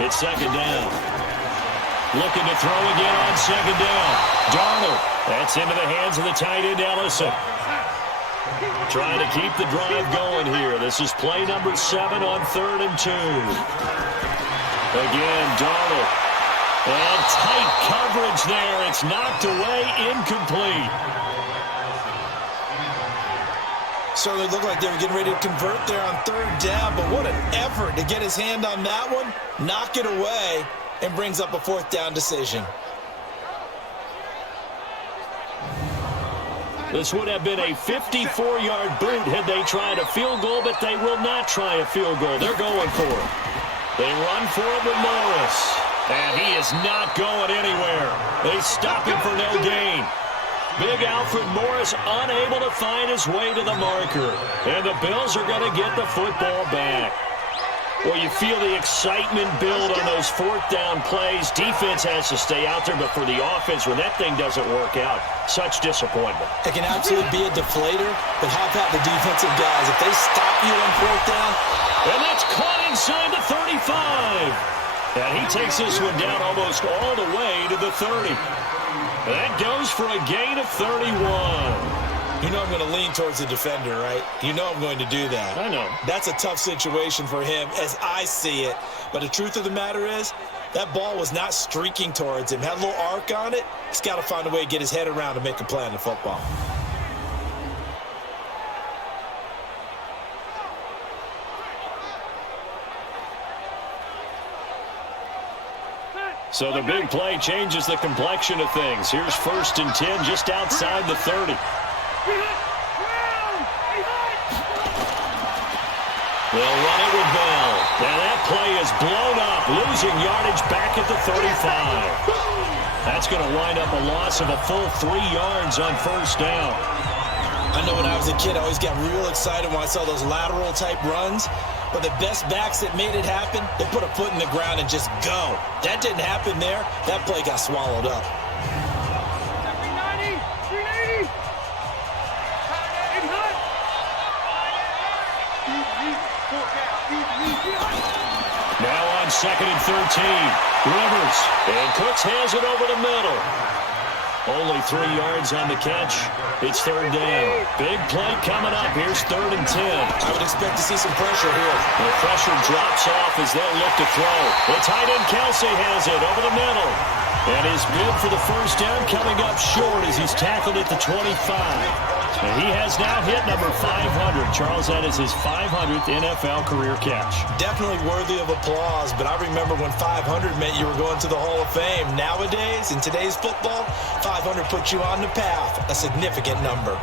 It's second down. Looking to throw again on second down. Darnold. That's into the hands of the tight end, Ellison. Trying to keep the drive going here. This is play number 7 on 3rd and 2. Again, Darnold. And tight coverage there. It's knocked away, incomplete. Certainly looked like they were getting ready to convert there on 3rd down, but what an effort to get his hand on that one, knock it away, and brings up a 4th down decision. This would have been a 54-yard boot had they tried a field goal, but they will not try a field goal. They're going for it. They run for it with Morris. And he is not going anywhere. They stop him for no gain. Big Alfred Morris unable to find his way to the marker. And the Bills are going to get the football back. Well, you feel the excitement build on those 4th down plays. Defense has to stay out there, but for the offense, when that thing doesn't work out, such disappointment. It can absolutely be a deflator, but how about the defensive guys? If they stop you on 4th down. And that's caught inside the 35. And he takes this one down almost all the way to the 30. That goes for a gain of 31. You know I'm going to lean towards the defender, right? You know I'm going to do that. I know. That's a tough situation for him as I see it. But the truth of the matter is, that ball was not streaking towards him. Had a little arc on it. He's got to find a way to get his head around and make a play on the football. So the big play changes the complexion of things. Here's 1st and 10 just outside the 30. They'll run it with Bell. And that play is blown up, losing yardage back at the 35. That's going to wind up a loss of a full 3 yards on 1st down. I know when I was a kid, I always got real excited when I saw those lateral-type runs. But the best backs that made it happen, they put a foot in the ground and just go. That didn't happen there. That play got swallowed up. 390, 380. Now on 2nd and 13. Rivers. And Cooks has it over the middle. Only 3 yards on the catch. It's 3rd down. Big play coming up. Here's 3rd and 10. I would expect to see some pressure here. The pressure drops off as they'll look to throw. The tight end Kelsey has it over the middle. And his bid for the 1st down coming up short as he's tackled at the 25. And he has now hit number 500. Charles, that is his 500th NFL career catch. Definitely worthy of applause, but I remember when 500 meant you were going to the Hall of Fame. Nowadays, in today's football, 500 puts you on the path, a significant number.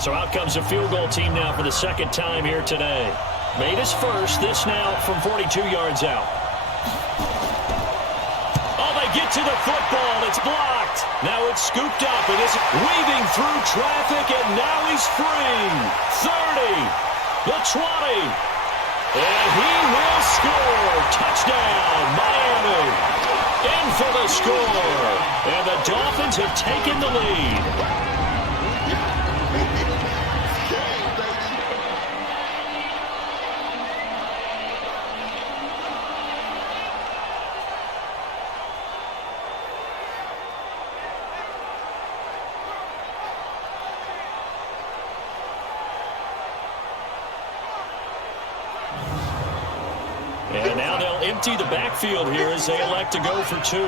So out comes a field goal team now for the 2nd time here today. Made his first, this now from 42 yards out. Oh, they get to the football. It's blocked. Now it's scooped up. It is weaving through traffic, and now he's free. 30, the 20. And he will score. Touchdown, Miami. In for the score. And the Dolphins have taken the lead. empty the backfield here as they elect to go for 2.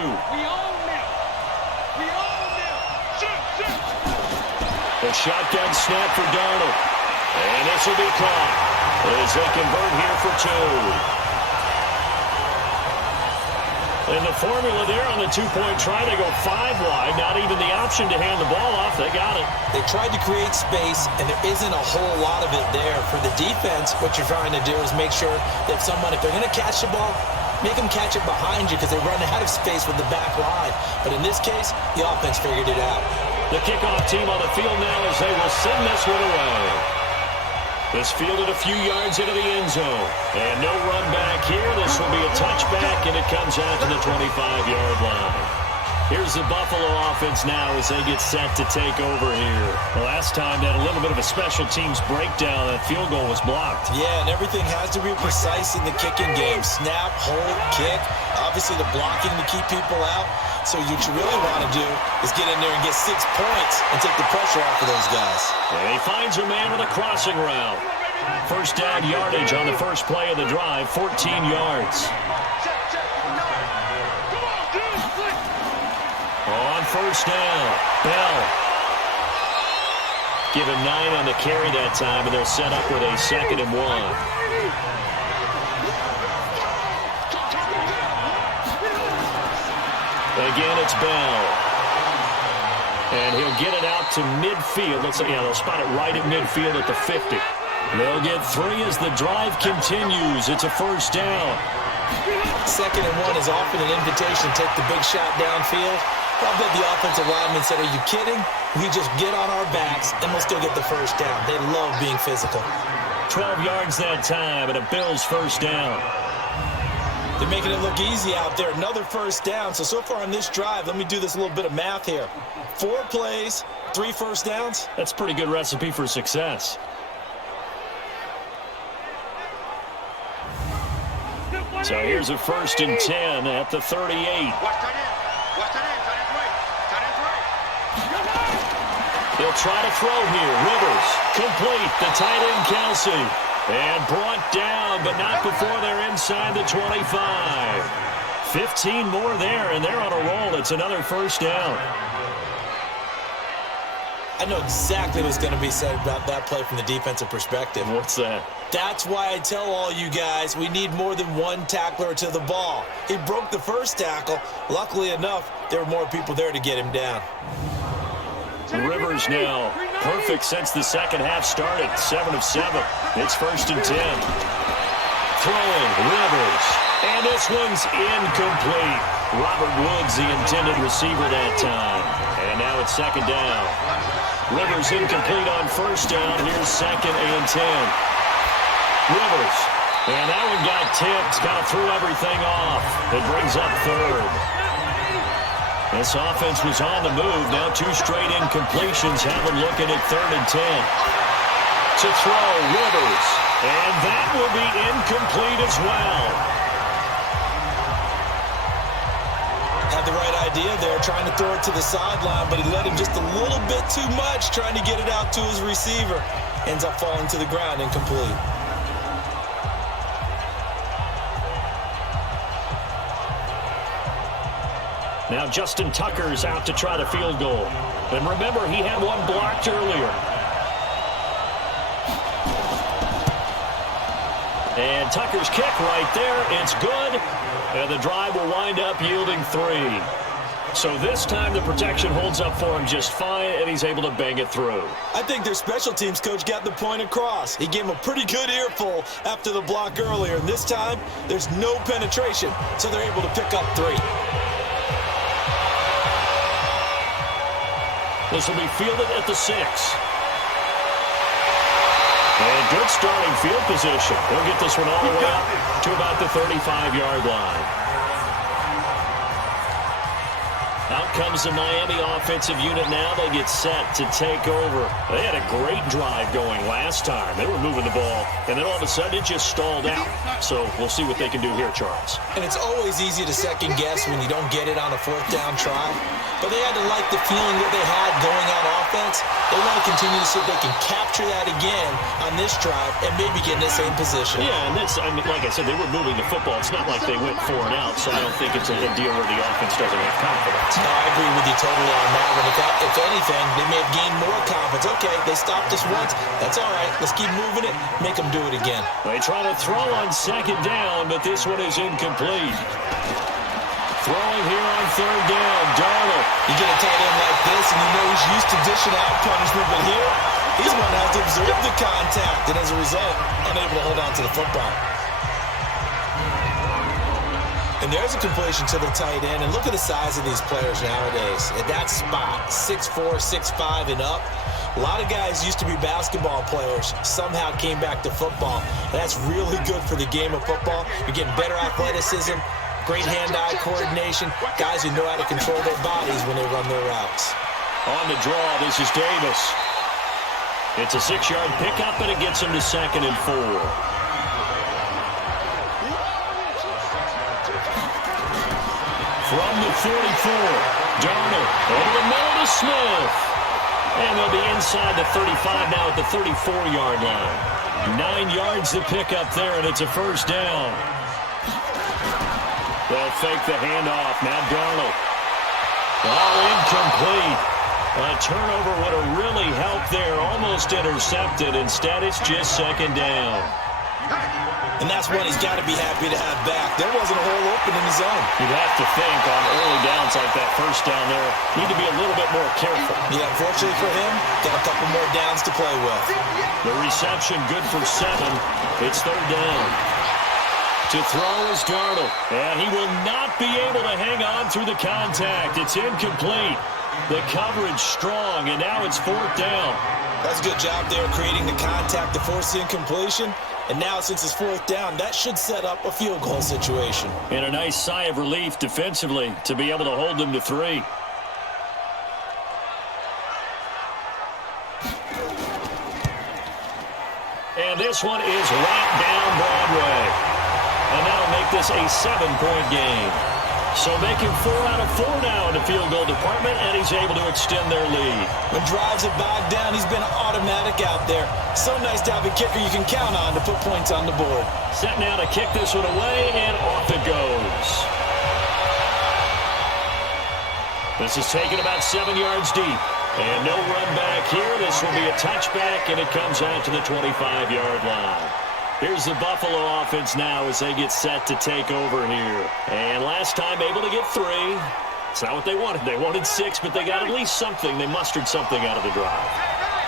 The shotgun snap for Darnold. And this will be caught as they convert here for 2. And the formula there on the two-point try, they go 5 wide. Not even the option to hand the ball off. They got it. They tried to create space, and there isn't a whole lot of it there. For the defense, what you're trying to do is make sure that if they're going to catch the ball, make them catch it behind you because they run out of space with the back line. But in this case, the offense figured it out. The kickoff team on the field now as they will send this one away. This fielded a few yards into the end zone. And no run back here. This will be a touchback, and it comes out to the 25-yard line. Here's the Buffalo offense now as they get set to take over here. The last time they had a little bit of a special teams breakdown. That field goal was blocked. Yeah, and everything has to be precise in the kicking game. Snap, hold, kick. Obviously the blocking to keep people out. So what you really want to do is get in there and get 6 points and take the pressure off of those guys. And he finds a man with a crossing route. First down yardage on the first play of the drive, 14 yards. On first down, Bell. Give him 9 on the carry that time, and they're set up with a 2nd and 1. Again, it's Bell. And he'll get it out to midfield. They'll spot it right at midfield at the 50. They'll get 3 as the drive continues. It's a first down. 2nd and 1 is often an invitation to take the big shot downfield. I bet the offensive lineman said, are you kidding? We just get on our backs and we'll still get the first down. They love being physical. 12 yards that time and a Bills first down. They're making it look easy out there. Another first down. So far on this drive, let me do this little bit of math here. 4 plays, 3 first downs. That's a pretty good recipe for success. So here's a 1st and 10 at the 38. They'll try to throw here. Rivers, complete. The tight end, Kelsey. And brought down, but not before they're inside the 25. 15 more there, and they're on a roll. It's another first down. I know exactly what's going to be said about that play from the defensive perspective. What's that? That's why I tell all you guys we need more than one tackler to the ball. He broke the first tackle. Luckily enough, there were more people there to get him down. Rivers now perfect since the second half started. 7 of 7. It's 1st and 10. Throwing, Rivers. And this one's incomplete. Robert Woods, the intended receiver that time. And now it's 2nd down. Rivers incomplete on first down. Here's 2nd and 10. Rivers. And that one got tipped. Kind of threw everything off. It brings up 3rd. This offense was on the move. Now 2 straight incompletions have them looking at 3rd and 10. To throw, Rivers. And that will be incomplete as well. Had the right idea there, trying to throw it to the sideline, but he let him just a little bit too much, trying to get it out to his receiver. Ends up falling to the ground, incomplete. Now Justin Tucker's out to try the field goal. And remember, he had one blocked earlier. And Tucker's kick right there. It's good. And the drive will wind up yielding 3. So this time the protection holds up for him just fine, and he's able to bang it through. I think their special teams coach got the point across. He gave him a pretty good earful after the block earlier. And this time, there's no penetration, so they're able to pick up 3. This will be fielded at the 6. And good starting field position. They'll get this one all the way up to about the 35-yard line. Out comes the Miami offensive unit now. They get set to take over. They had a great drive going last time. They were moving the ball, and then all of a sudden it just stalled out. So we'll see what they can do here, Charles. And it's always easy to second guess when you don't get it on a fourth down try. But they had to like the feeling that they had going on offense. They want to continue to see if they can capture that again on this drive and maybe get in the same position. Yeah, and that's, I mean, like I said, they were moving the football. It's not like they went 4 and out, so I don't think it's a deal where the offense doesn't have confidence. No, I agree with you totally on that one. If anything, they may have gained more confidence. Okay, they stopped us once. That's all right. Let's keep moving it. Make them do it again. They try to throw on second down, but this one is incomplete. Throwing here on third down, Darnold. You get a tight end like this, and you know he's used to dishing out punishment, but here, he's going to have to observe the contact, and as a result, unable to hold on to the football. And there's a completion to the tight end, and look at the size of these players nowadays. At that spot, 6'4", 6'5", and up. A lot of guys used to be basketball players, somehow came back to football. That's really good for the game of football. You're getting better athleticism, great hand-eye coordination, guys who know how to control their bodies when they run their routes. On the draw, this is Davis. It's a 6-yard pickup, and it gets him to 2nd and 4. From the 44, Darnold over the middle to Smith. And they'll be inside the 35 now at the 34-yard line. 9 yards to pick up there, and it's a first down. They'll fake the handoff. Now Darnold. All incomplete. A turnover would have really helped there. Almost intercepted. Instead, it's just 2nd down. And that's one he's got to be happy to have back. There wasn't a hole open in the zone. You'd have to think on early downs like that first down there, need to be a little bit more careful. Yeah, unfortunately for him, got a couple more downs to play with. The reception good for 7. It's 3rd down. To throw is Darnold, and he will not be able to hang on through the contact. It's incomplete. The coverage strong, and now it's 4th down. That's a good job there creating the contact to force the incompletion. And now, since it's 4th down, that should set up a field goal situation. And a nice sigh of relief defensively to be able to hold them to 3. And this one is right down Broadway. And that'll make this a 7-point game. So making 4 out of 4 now in the field goal department, and he's able to extend their lead. When drives are bogged down, he's been automatic out there. So nice to have a kicker you can count on to put points on the board. Set now to kick this one away, and off it goes. This is taken about 7 yards deep. And no run back here. This will be a touchback, and it comes out to the 25-yard line. Here's the Buffalo offense now as they get set to take over here. And last time able to get 3. It's not what they wanted. They wanted 6, but they got at least something. They mustered something out of the drive.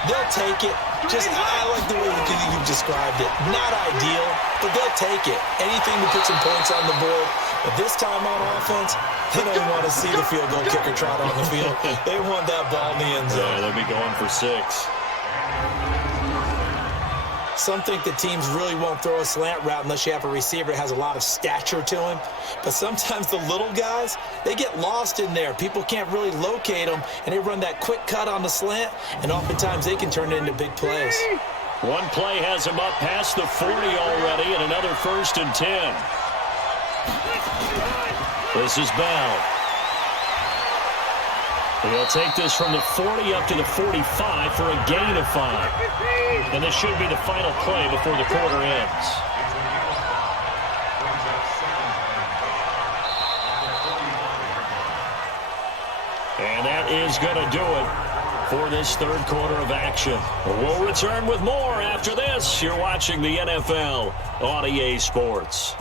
They'll take it. I like the way you described it. Not ideal, but they'll take it. Anything to put some points on the board. But this time on offense, they don't even want to see the field goal kicker trot on the field. They want that ball in the end zone. Yeah, they'll be going for 6. Some think that teams really won't throw a slant route unless you have a receiver that has a lot of stature to him. But sometimes the little guys, they get lost in there. People can't really locate them, and they run that quick cut on the slant, and oftentimes they can turn it into big plays. One play has him up past the 40 already, and another 1st and 10. This is Bell. He'll take this from the 40 up to the 45 for a gain of 5. And this should be the final play before the quarter ends. And that is going to do it for this 3rd quarter of action. We'll return with more after this. You're watching the NFL on EA Sports.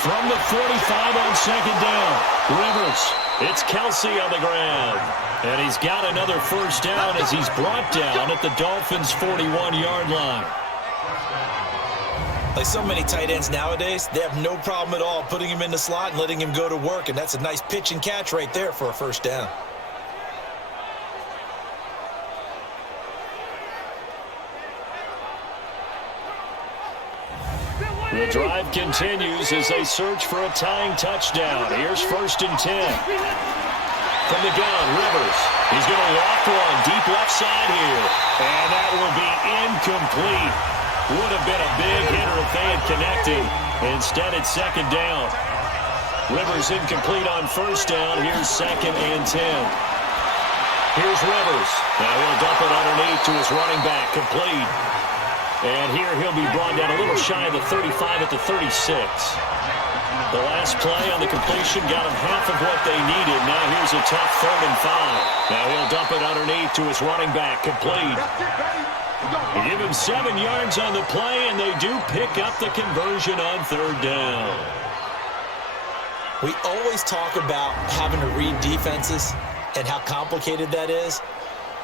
From the 45 on 2nd down, Rivers. It's Kelsey on the ground. And he's got another 1st down as he's brought down at the Dolphins' 41-yard line. Like so many tight ends nowadays, they have no problem at all putting him in the slot and letting him go to work. And that's a nice pitch and catch right there for a 1st down. The drive continues as they search for a tying touchdown. Here's 1st and 10. From the gun, Rivers. He's going to loft one deep left side here. And that will be incomplete. Would have been a big hitter if they had connected. Instead, it's 2nd down. Rivers incomplete on 1st down. Here's 2nd and 10. Here's Rivers. Now he'll dump it underneath to his running back. Complete. And here he'll be brought down a little shy of the 35 at the 36. The last play on the completion got him half of what they needed. Now here's a tough 3rd and 5. Now he'll dump it underneath to his running back. Complete. They give him 7 yards on the play, and they do pick up the conversion on 3rd down. We always talk about having to read defenses and how complicated that is.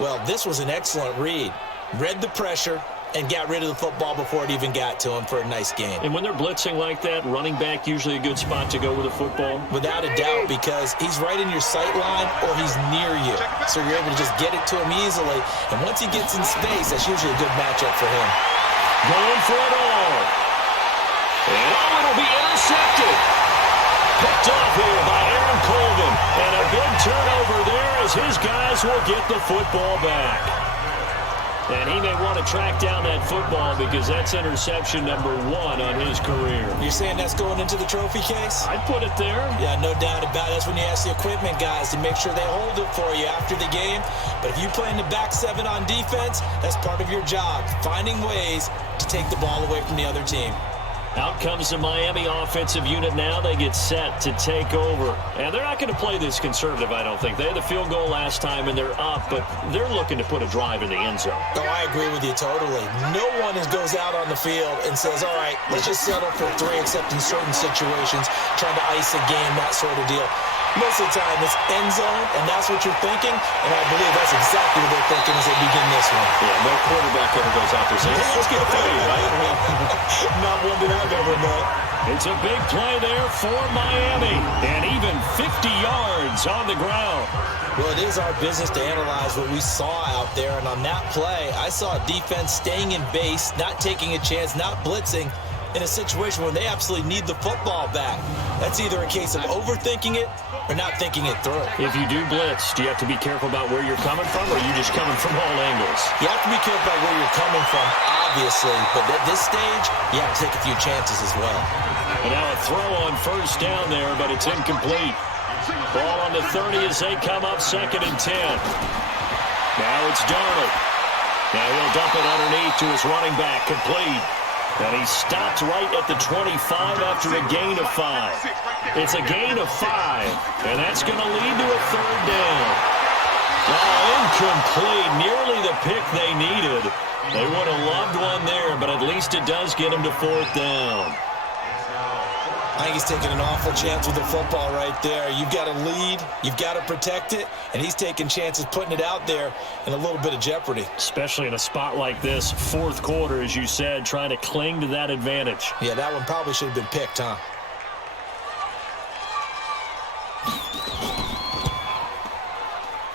Well, this was an excellent read. Read the pressure and got rid of the football before it even got to him for a nice gain. And when they're blitzing like that, running back usually a good spot to go with the football? Without a doubt, because he's right in your sight line or he's near you. So you're able to just get it to him easily. And once he gets in space, that's usually a good matchup for him. Going for it all. And it'll be intercepted. Picked off here by Aaron Colvin. And a big turnover there as his guys will get the football back. And he may want to track down that football because that's interception number 1 on his career. You're saying that's going into the trophy case? I'd put it there. Yeah, no doubt about it. That's when you ask the equipment guys to make sure they hold it for you after the game. But if you play in the back 7 on defense, that's part of your job, finding ways to take the ball away from the other team. Out comes the Miami offensive unit now. They get set to take over. And they're not going to play this conservative, I don't think. They had the field goal last time, and they're up, but they're looking to put a drive in the end zone. Oh, I agree with you totally. No one goes out on the field and says, all right, let's just settle for 3, except in certain situations, trying to ice a game, that sort of deal. Most of the time, it's end zone, and that's what you're thinking, and I believe that's exactly what they're thinking as they begin this one. Yeah, no quarterback ever goes out there saying, hey, let's get 3, right? Not one that I've ever met. It's a big play there for Miami, and even 50 yards on the ground. Well, it is our business to analyze what we saw out there, and on that play, I saw a defense staying in base, not taking a chance, not blitzing, in a situation where they absolutely need the football back. That's either a case of overthinking it or not thinking it through. If you do blitz, do you have to be careful about where you're coming from, or are you just coming from all angles? You have to be careful about where you're coming from, obviously, but at this stage, you have to take a few chances as well. And now a throw on 1st down there, but it's incomplete. Ball on the 30 as they come up 2nd and 10. Now it's Darnold. Now he'll dump it underneath to his running back, complete. And he stopped right at the 25 after a gain of 5. It's a gain of 5, and that's going to lead to a 3rd down. Incomplete, nearly the pick they needed. They would have loved one there, but at least it does get them to 4th down. I think he's taking an awful chance with the football right there. You've got to lead, you've got to protect it, and he's taking chances putting it out there in a little bit of jeopardy. Especially in a spot like this, 4th quarter, as you said, trying to cling to that advantage. Yeah, that one probably should have been picked, huh?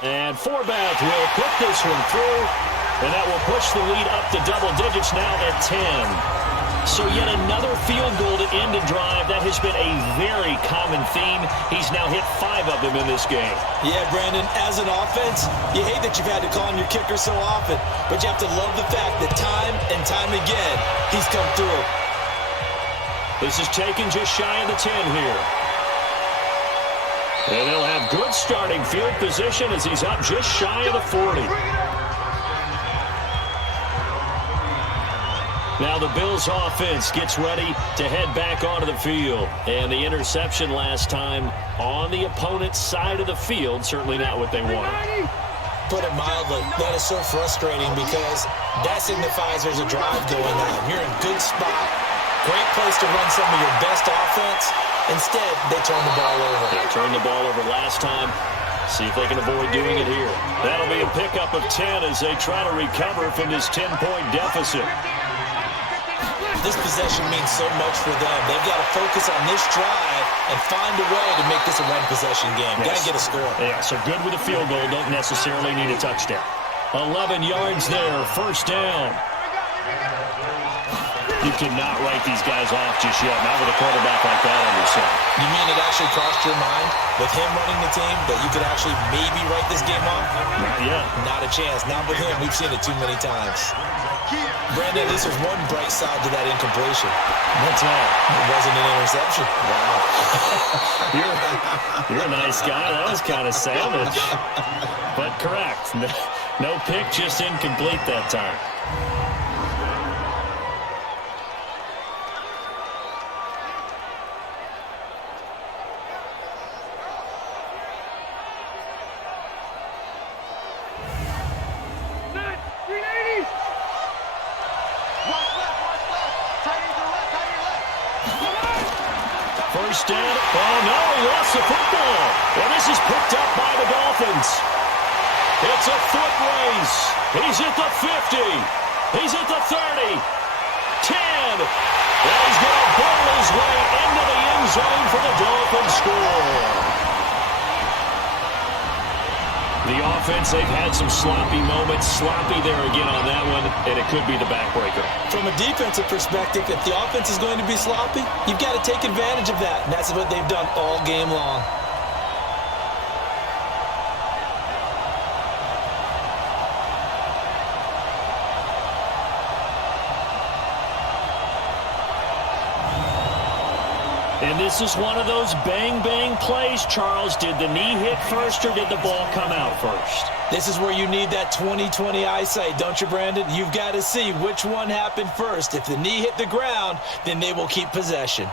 And Forbath will put this one through, and that will push the lead up to double digits now at 10. So yet another field goal to end a drive. That has been a very common theme. He's now hit 5 of them in this game. Yeah, Brandon, as an offense, you hate that you've had to call on your kicker so often, but you have to love the fact that time and time again, he's come through. This is taken just shy of the 10 here. And they'll have good starting field position as he's up just shy of the 40. Now the Bills offense gets ready to head back onto the field. And the interception last time on the opponent's side of the field, certainly not what they wanted. Put it mildly, that is so frustrating because that signifies there's a drive going on. You're in a good spot, great place to run some of your best offense. Instead, they turn the ball over. They turned the ball over last time. See if they can avoid doing it here. That'll be a pickup of 10 as they try to recover from this 10-point deficit. This possession means so much for them. They've got to focus on this drive and find a way to make this a one-possession game. Yes. Got to get a score. Yeah, so good with a field goal. Don't necessarily need a touchdown. 11 yards there, 1st down. You cannot write these guys off just yet, not with a quarterback like that on your side. You mean it actually crossed your mind with him running the team that you could actually maybe write this game off? Not yet. Not a chance. Not with him. We've seen it too many times. Brandon, at least there's one bright side to that incompletion. What's that? It wasn't an interception. Wow. You're a nice guy. That was kind of savage. But correct. No pick, just incomplete that time. First down. Oh, no, he lost the football. Well, this is picked up by the Dolphins. It's a foot race. He's at the 50. He's at the 30. 10. And he's going to bowl his way into the end zone for the Dolphins score. The offense, they've had some sloppy moments. Sloppy there again on that one, and it could be the backbreaker. From a defensive perspective, if the offense is going to be sloppy, you've got to take advantage of that. And that's what they've done all game long. And this is one of those bang-bang plays, Charles. Did the knee hit first or did the ball come out first? This is where you need that 20/20 eyesight, don't you, Brandon? You've got to see which one happened first. If the knee hit the ground, then they will keep possession.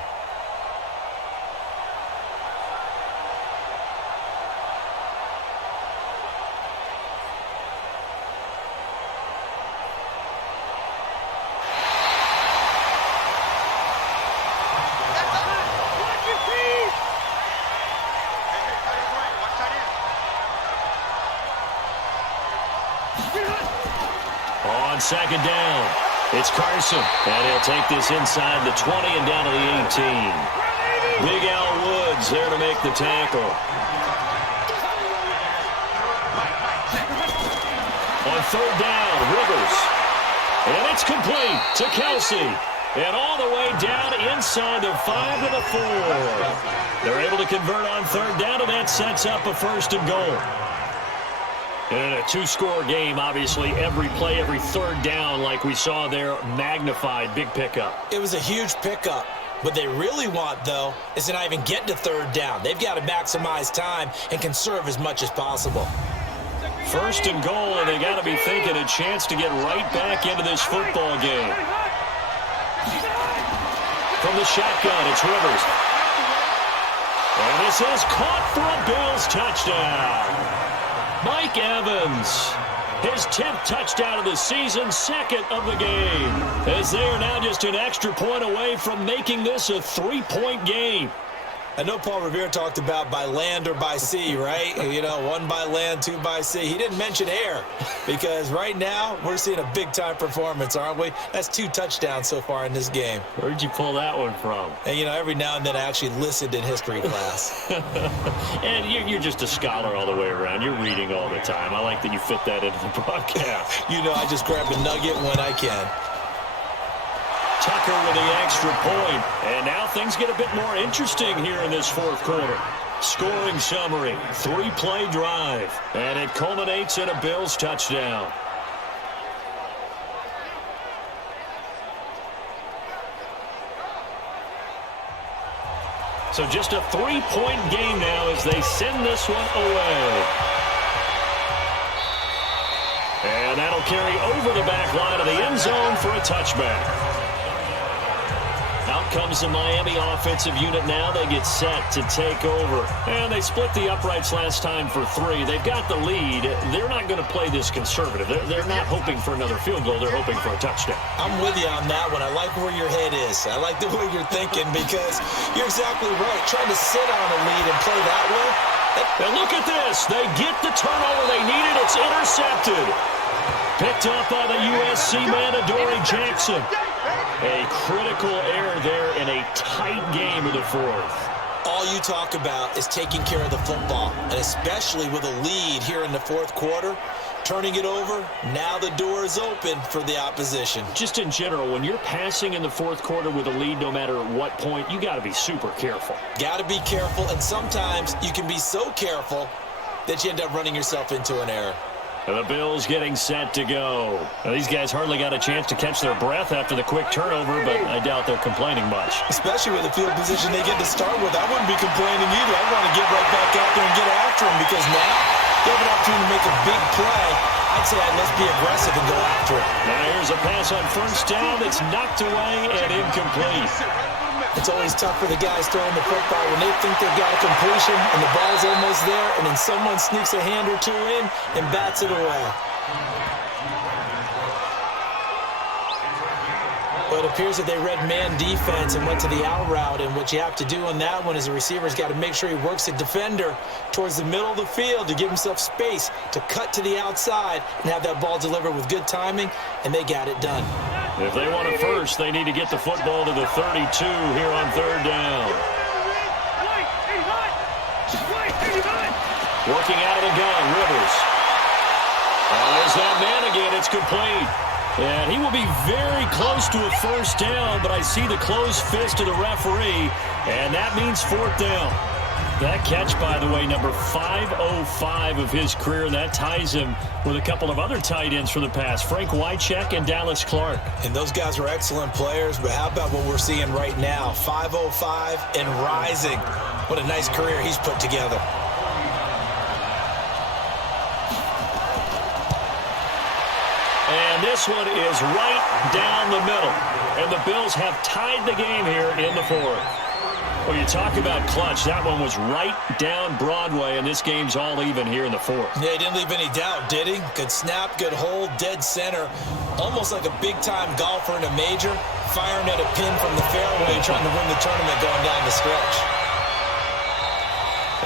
On second down, it's Carson, and he'll take this inside the 20 and down to the 18. Big Al Woods there to make the tackle. On third down, Rivers, and it's complete to Kelsey, and all the way down inside the 5 to the 4. They're able to convert on third down, and that sets up a first and goal. And in a two-score game, obviously, every play, every third down, like we saw there, magnified, big pickup. It was a huge pickup. What they really want, though, is to not even get to third down. They've got to maximize time and conserve as much as possible. First and goal, and they got to be thinking a chance to get right back into this football game. From the shotgun, it's Rivers. And this is caught for a Bills touchdown. Mike Evans, his 10th touchdown of the season, second of the game, as they are now just an extra point away from making this a 3-point game. I know Paul Revere talked about by land or by sea, right? You know, 1 by land, 2 by sea. He didn't mention air because right now we're seeing a big-time performance, aren't we? That's 2 touchdowns so far in this game. Where'd you pull that one from? And, you know, every now and then I actually listened in history class. And you're just a scholar all the way around. You're reading all the time. I like that you fit that into the broadcast. You know, I just grab a nugget when I can. Tucker with the extra point. And now things get a bit more interesting here in this fourth quarter. Scoring summary, 3-play drive. And it culminates in a Bills touchdown. So just a 3-point game now as they send this one away. And that'll carry over the back line of the end zone for a touchback. Out comes the Miami offensive unit now. They get set to take over. And they split the uprights last time for 3. They've got the lead. They're not going to play this conservative. They're not hoping for another field goal. They're hoping for a touchdown. I'm with you on that one. I like where your head is. I like the way you're thinking because you're exactly right. Trying to sit on a lead and play that way. And look at this. They get the turnover they needed. It's intercepted. Picked up by the USC man, Adoree Jackson. A critical error there in a tight game of the fourth. All you talk about is taking care of the football, and especially with a lead here in the fourth quarter, turning it over. Now the door is open for the opposition. Just in general, when you're passing in the fourth quarter with a lead, no matter at what point, you got to be super careful. Got to be careful, and sometimes you can be so careful that you end up running yourself into an error. The Bills getting set to go. Now, these guys hardly got a chance to catch their breath after the quick turnover, but I doubt they're complaining much. Especially with the field position they get to start with. I wouldn't be complaining either. I'd want to get right back out there and get after them, because now they have an opportunity to make a big play. I'd say let's be aggressive and go after it. Now here's a pass on first down that's knocked away and incomplete. It's always tough for the guys throwing the football when they think they've got a completion and the ball's almost there, and then someone sneaks a hand or two in and bats it away. Well, it appears that they read man defense and went to the out route, and what you have to do on that one is the receiver's got to make sure he works the defender towards the middle of the field to give himself space to cut to the outside and have that ball delivered with good timing, and they got it done. If they want it first, they need to get the football to the 32 here on third down. Working out of the gun, Rivers. There's that man again. It's complete. And he will be very close to a first down, but I see the closed fist of the referee, and that means fourth down. That catch, by the way, number 505 of his career, and that ties him with a couple of other tight ends for the pass, Frank Wycheck and Dallas Clark. And those guys are excellent players, but how about what we're seeing right now? 505 and rising. What a nice career he's put together. And this one is right down the middle. And the Bills have tied the game here in the fourth. Well, you talk about clutch. That one was right down Broadway, and this game's all even here in the fourth. Yeah, he didn't leave any doubt, did he? Good snap, good hold, dead center. Almost like a big-time golfer in a major, firing at a pin from the fairway, trying to win the tournament going down the stretch.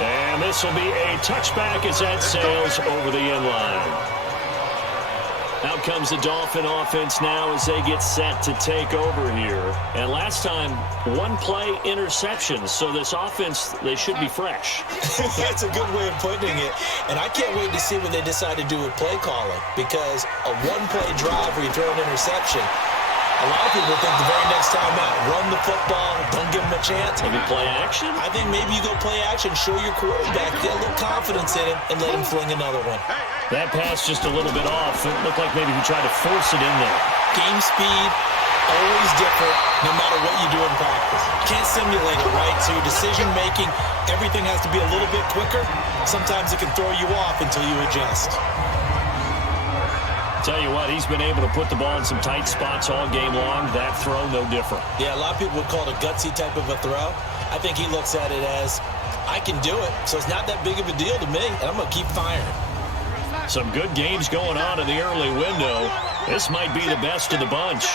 And this will be a touchback as that sails over the end line. Out comes the Dolphin offense now as they get set to take over here. And last time, one-play interceptions. So this offense, they should be fresh. That's a good way of putting it. And I can't wait to see what they decide to do with play calling. Because a one-play drive where you throw an interception, a lot of people think the very next time out, run the football, don't give them a chance. Maybe play action? I think maybe you go play action, show your quarterback, get a little confidence in him, and let him fling another one. That pass just a little bit off. It looked like maybe he tried to force it in there. Game speed, always different, no matter what you do in practice. Can't simulate it, right? So your decision-making, everything has to be a little bit quicker. Sometimes it can throw you off until you adjust. Tell you what, he's been able to put the ball in some tight spots all game long. That throw, no different. Yeah, a lot of people would call it a gutsy type of a throw. I think he looks at it as, I can do it, so it's not that big of a deal to me, and I'm going to keep firing. Some good games going on in the early window. This might be the best of the bunch.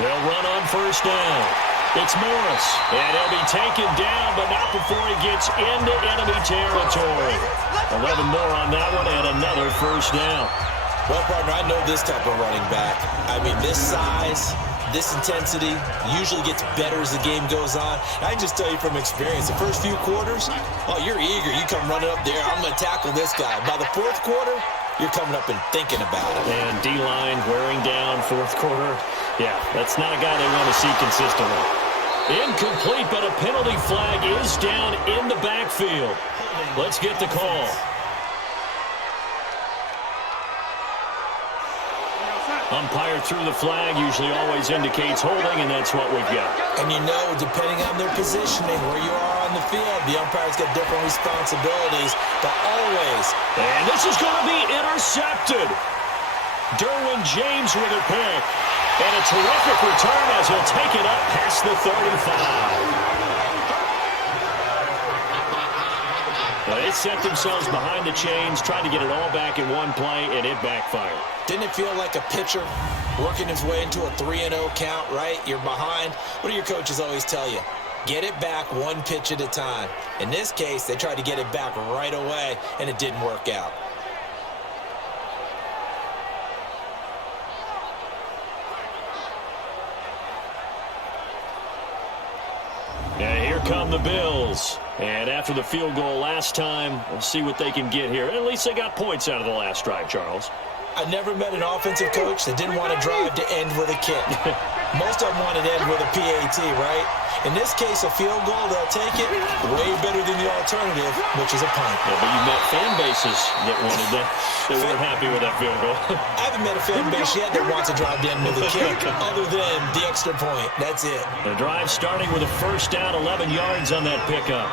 They'll run on first down. It's Morris, and he'll be taken down, but not before he gets into enemy territory. 11 more on that one, and another first down. Well, partner, I know this type of running back. I mean, this size, this intensity usually gets better as the game goes on. I can just tell you from experience, the first few quarters, oh, you're eager. You come running up there, I'm going to tackle this guy. By the fourth quarter, you're coming up and thinking about it. And D-line wearing down fourth quarter. Yeah, that's not a guy they want to see consistently. Incomplete, but a penalty flag is down in the backfield. Let's get the call. Umpire threw the flag, usually always indicates holding, and that's what we've got. And you know, depending on their positioning, where you are on the field, the umpire's got different responsibilities, but always. And this is going to be intercepted. Derwin James with a pick. And a terrific return as he'll take it up past the 35. They set themselves behind the chains, trying to get it all back in one play, and it backfired. Didn't it feel like a pitcher working his way into a 3-0 count, right? You're behind. What do your coaches always tell you? Get it back one pitch at a time. In this case, they tried to get it back right away, and it didn't work out. Yeah, here here come the Bills. And after the field goal last time, we'll see what they can get here. At least they got points out of the last drive, Charles. I never met an offensive coach that didn't want to drive to end with a kick. Most of them wanted to end with a PAT, right? In this case, a field goal, they'll take it way better than the alternative, which is a punt. Yeah, but you met fan bases that wanted that. They weren't happy with that field goal. I haven't met a fan base yet that wants to drive to end with a kick, other than the extra point. That's it. The drive starting with a first down, 11 yards on that pickup.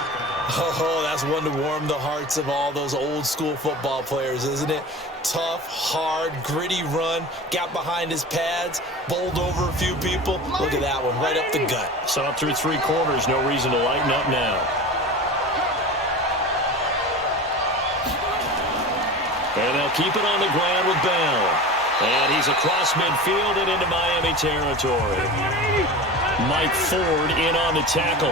Oh, that's one to warm the hearts of all those old-school football players, isn't it? Tough, hard, gritty run, got behind his pads, bowled over a few people. Look at that one, right up the gut. Saw it through 3 quarters, no reason to lighten up now. And they'll keep it on the ground with Bell. And he's across midfield and into Miami territory. Mike Ford in on the tackle.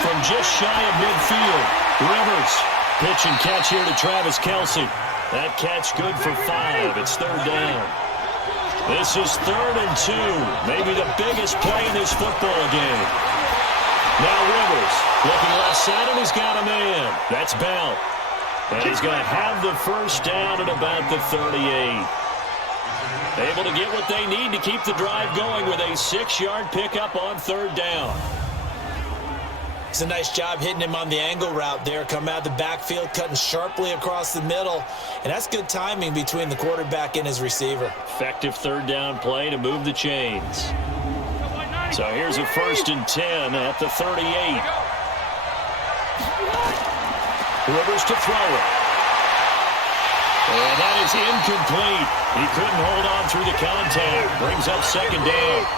From just shy of midfield, Rivers. Pitch and catch here to Travis Kelce. That catch good for 5. It's 3rd down. This is 3rd and 2. Maybe the biggest play in this football game. Now Rivers looking left side, and he's got a man. That's Bell. And he's going to have the first down at about the 38. Able to get what they need to keep the drive going with a 6-yard pickup on 3rd down. It's a nice job hitting him on the angle route there. Come out of the backfield, cutting sharply across the middle. And that's good timing between the quarterback and his receiver. Effective 3rd down play to move the chains. So here's a 1st and 10 at the 38. Rivers to throw it. And that is incomplete. He couldn't hold on through the contact. Brings up 2nd down.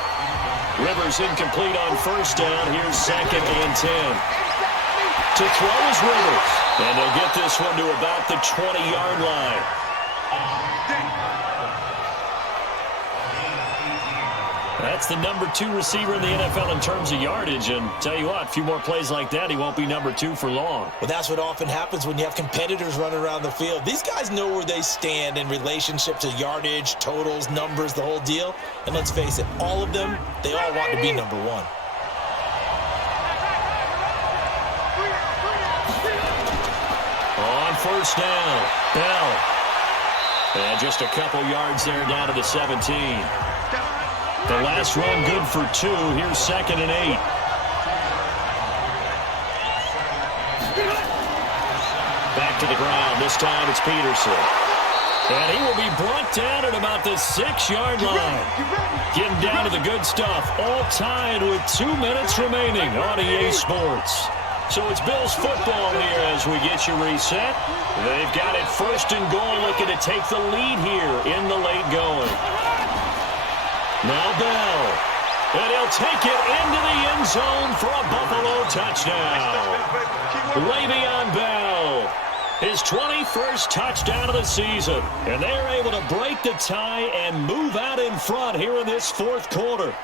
Rivers incomplete on 1st down. Here's 2nd and 10. To throw is Rivers. And they'll get this one to about the 20-yard line. That's the number 2 receiver in the NFL in terms of yardage. And tell you what, a few more plays like that, he won't be number 2 for long. Well, that's what often happens when you have competitors running around the field. These guys know where they stand in relationship to yardage, totals, numbers, the whole deal. And let's face it, all of them, they all want to be number 1. On 1st down, Bell. And just a couple yards there down to the 17. The last run good for 2. Here's 2nd and 8. Back to the ground. This time it's Peterson. And he will be brought down at about the 6-yard line. Getting down to the good stuff. All tied with 2 minutes remaining on EA Sports. So it's Bills football here as we get you reset. They've got it 1st and goal, looking to take the lead here in the late going. Now Bell, and he'll take it into the end zone for a Buffalo touchdown. Le'Veon Bell, his 21st touchdown of the season. And they're able to break the tie and move out in front here in this 4th quarter.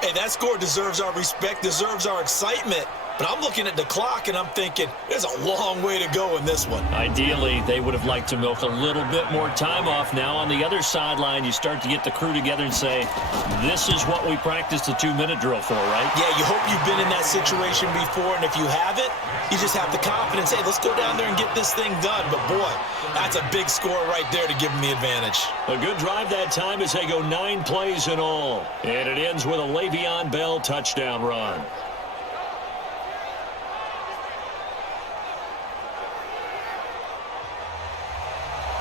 Hey, that score deserves our respect, deserves our excitement. But I'm looking at the clock, and I'm thinking, there's a long way to go in this one. Ideally, they would have liked to milk a little bit more time off. Now, on the other sideline, you start to get the crew together and say, this is what we practiced the 2-minute drill for, right? Yeah, you hope you've been in that situation before, and if you haven't, you just have the confidence, hey, let's go down there and get this thing done. But, boy, that's a big score right there to give them the advantage. A good drive that time as they go 9 plays in all. And it ends with a Le'Veon Bell touchdown run.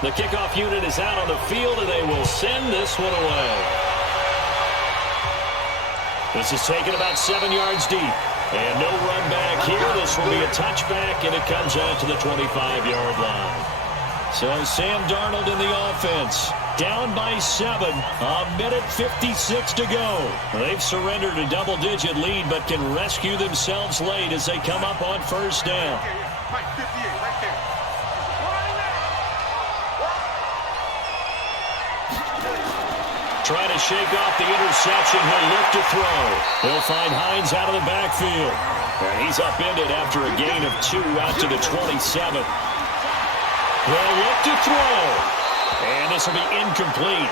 The kickoff unit is out on the field, and they will send this one away. This is taken about 7 yards deep. And no run back here. This will be a touchback, and it comes out to the 25-yard line. So Sam Darnold in the offense. Down by 7. 1:56 to go. They've surrendered a double-digit lead, but can rescue themselves late as they come up on 1st down. Trying to shake off the interception. He'll look to throw. He'll find Hines out of the backfield. And he's upended after a gain of 2 out to the 27. They'll look to throw. And this will be incomplete.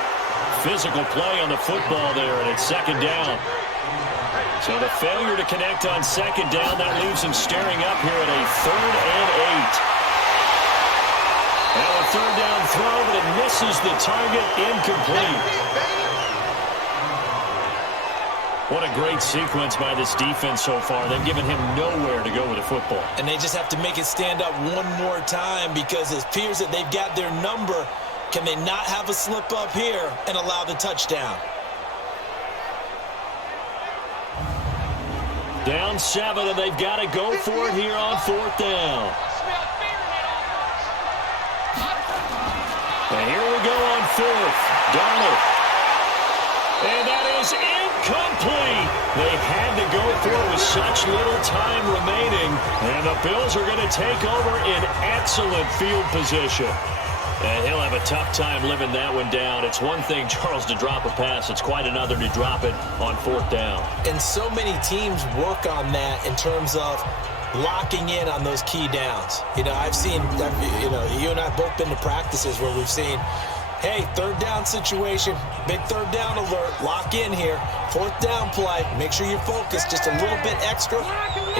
Physical play on the football there, and it's 2nd down. So the failure to connect on second down, that leaves him staring up here at a 3rd and 8. Now a 3rd down throw, but it misses the target, incomplete. What a great sequence by this defense so far. They've given him nowhere to go with the football. And they just have to make it stand up one more time because it appears that they've got their number. Can they not have a slip up here and allow the touchdown? Down 7, and they've got to go for it here on 4th down. And here we go on 4th. Darnold. And that is incomplete. They had to go for it with such little time remaining. And the Bills are going to take over in excellent field position. And he'll have a tough time living that one down. It's one thing, Charles, to drop a pass. It's quite another to drop it on 4th down. And so many teams work on that in terms of locking in on those key downs. You know, I've seen, you and I have both been to practices where we've seen, hey, 3rd down situation, big 3rd down alert, lock in here, 4th down play, make sure you're focused just a little bit extra.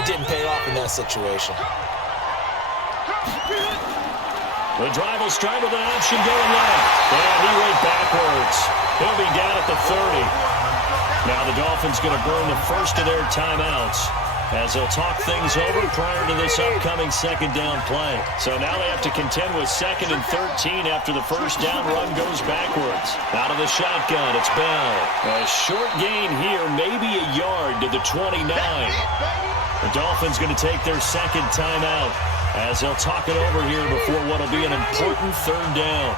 It didn't pay off in that situation. The drive will start with an option going left. And he went backwards. He'll be down at the 30. Now the Dolphins going to burn the first of their timeouts as they'll talk things over prior to this upcoming 2nd down play. So now they have to contend with 2nd and 13 after the 1st down run goes backwards. Out of the shotgun, it's Bell. A short gain here, maybe a yard to the 29. The Dolphins going to take their 2nd timeout as they'll talk it over here before what will be an important 3rd down.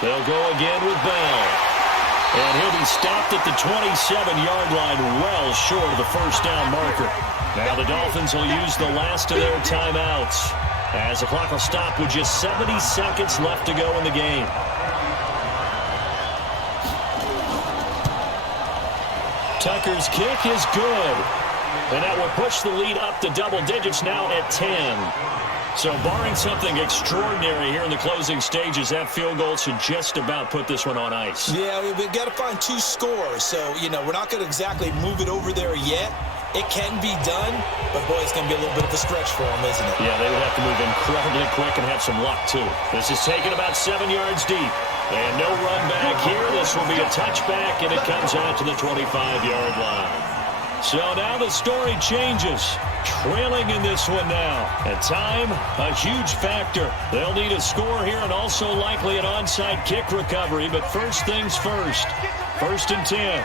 They'll go again with Bell. And he'll be stopped at the 27-yard line, well short of the 1st down marker. Now the Dolphins will use the last of their timeouts as the clock will stop with just 70 seconds left to go in the game. Tucker's kick is good. And that will push the lead up to double digits now at 10. So barring something extraordinary here in the closing stages, that field goal should just about put this one on ice. Yeah, we've got to find 2 scores. So, we're not going to exactly move it over there yet. It can be done, but, boy, it's going to be a little bit of a stretch for them, isn't it? Yeah, they would have to move incredibly quick and have some luck, too. This is taken about 7 yards deep. And no run back here. This will be a touchback, and it comes out to the 25-yard line. So now the story changes. Trailing in this one now. And time, a huge factor. They'll need a score here and also likely an onside kick recovery. But first things first. 1st and 10.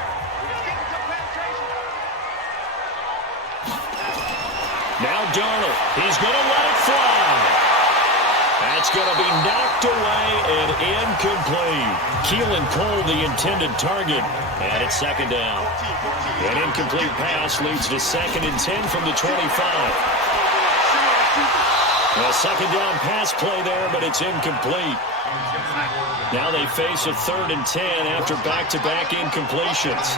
Now Darnold. He's going to let it fly. That's going to be knocked away and incomplete. Keelan Cole, the intended target. And it's 2nd down. An incomplete pass leads to 2nd and 10 from the 25. A 2nd down pass play there, but it's incomplete. Now they face a 3rd and 10 after back-to-back incompletions.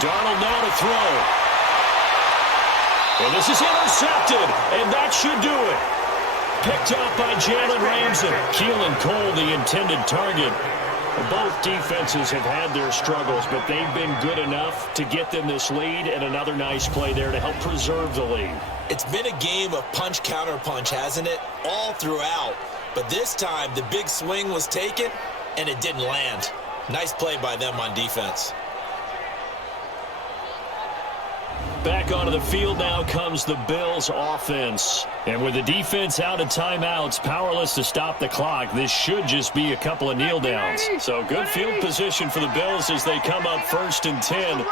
Darnold now to throw. And this is intercepted, and that should do it. Picked up by Jalen Ramsey. Keelan Cole, the intended target. Both defenses have had their struggles, but they've been good enough to get them this lead, and another nice play there to help preserve the lead. It's been a game of punch-counter-punch, hasn't it? All throughout. But this time, the big swing was taken, and it didn't land. Nice play by them on defense. Back onto the field now comes the Bills offense. And with the defense out of timeouts, powerless to stop the clock, this should just be a couple of kneel downs. So good field position for the Bills as they come up 1st and 10. Watch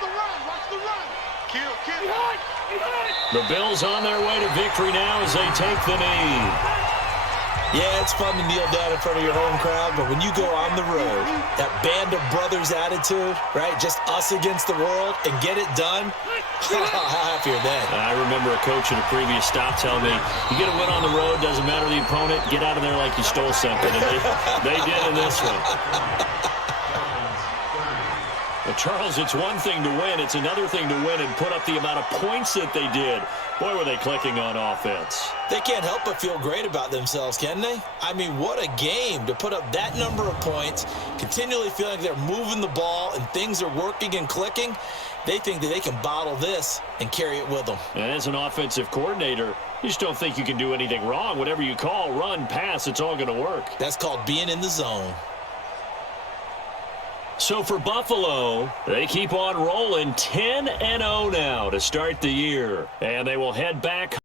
the run. Kill. The Bills on their way to victory now as they take the knee. Yeah, it's fun to kneel down in front of your home crowd, but when you go on the road, that band of brothers attitude, right, just us against the world, and get it done, how happy are they? I remember a coach at a previous stop telling me, you get a win on the road, doesn't matter the opponent, get out of there like you stole something, and they did in this one. The Charles, it's one thing to win. It's another thing to win and put up the amount of points that they did. Boy, were they clicking on offense. They can't help but feel great about themselves, can they? I mean, what a game to put up that number of points, continually feeling like they're moving the ball and things are working and clicking. They think that they can bottle this and carry it with them. And as an offensive coordinator, you just don't think you can do anything wrong. Whatever you call, run, pass, it's all going to work. That's called being in the zone. So for Buffalo, they keep on rolling 10-0 now to start the year. And they will head back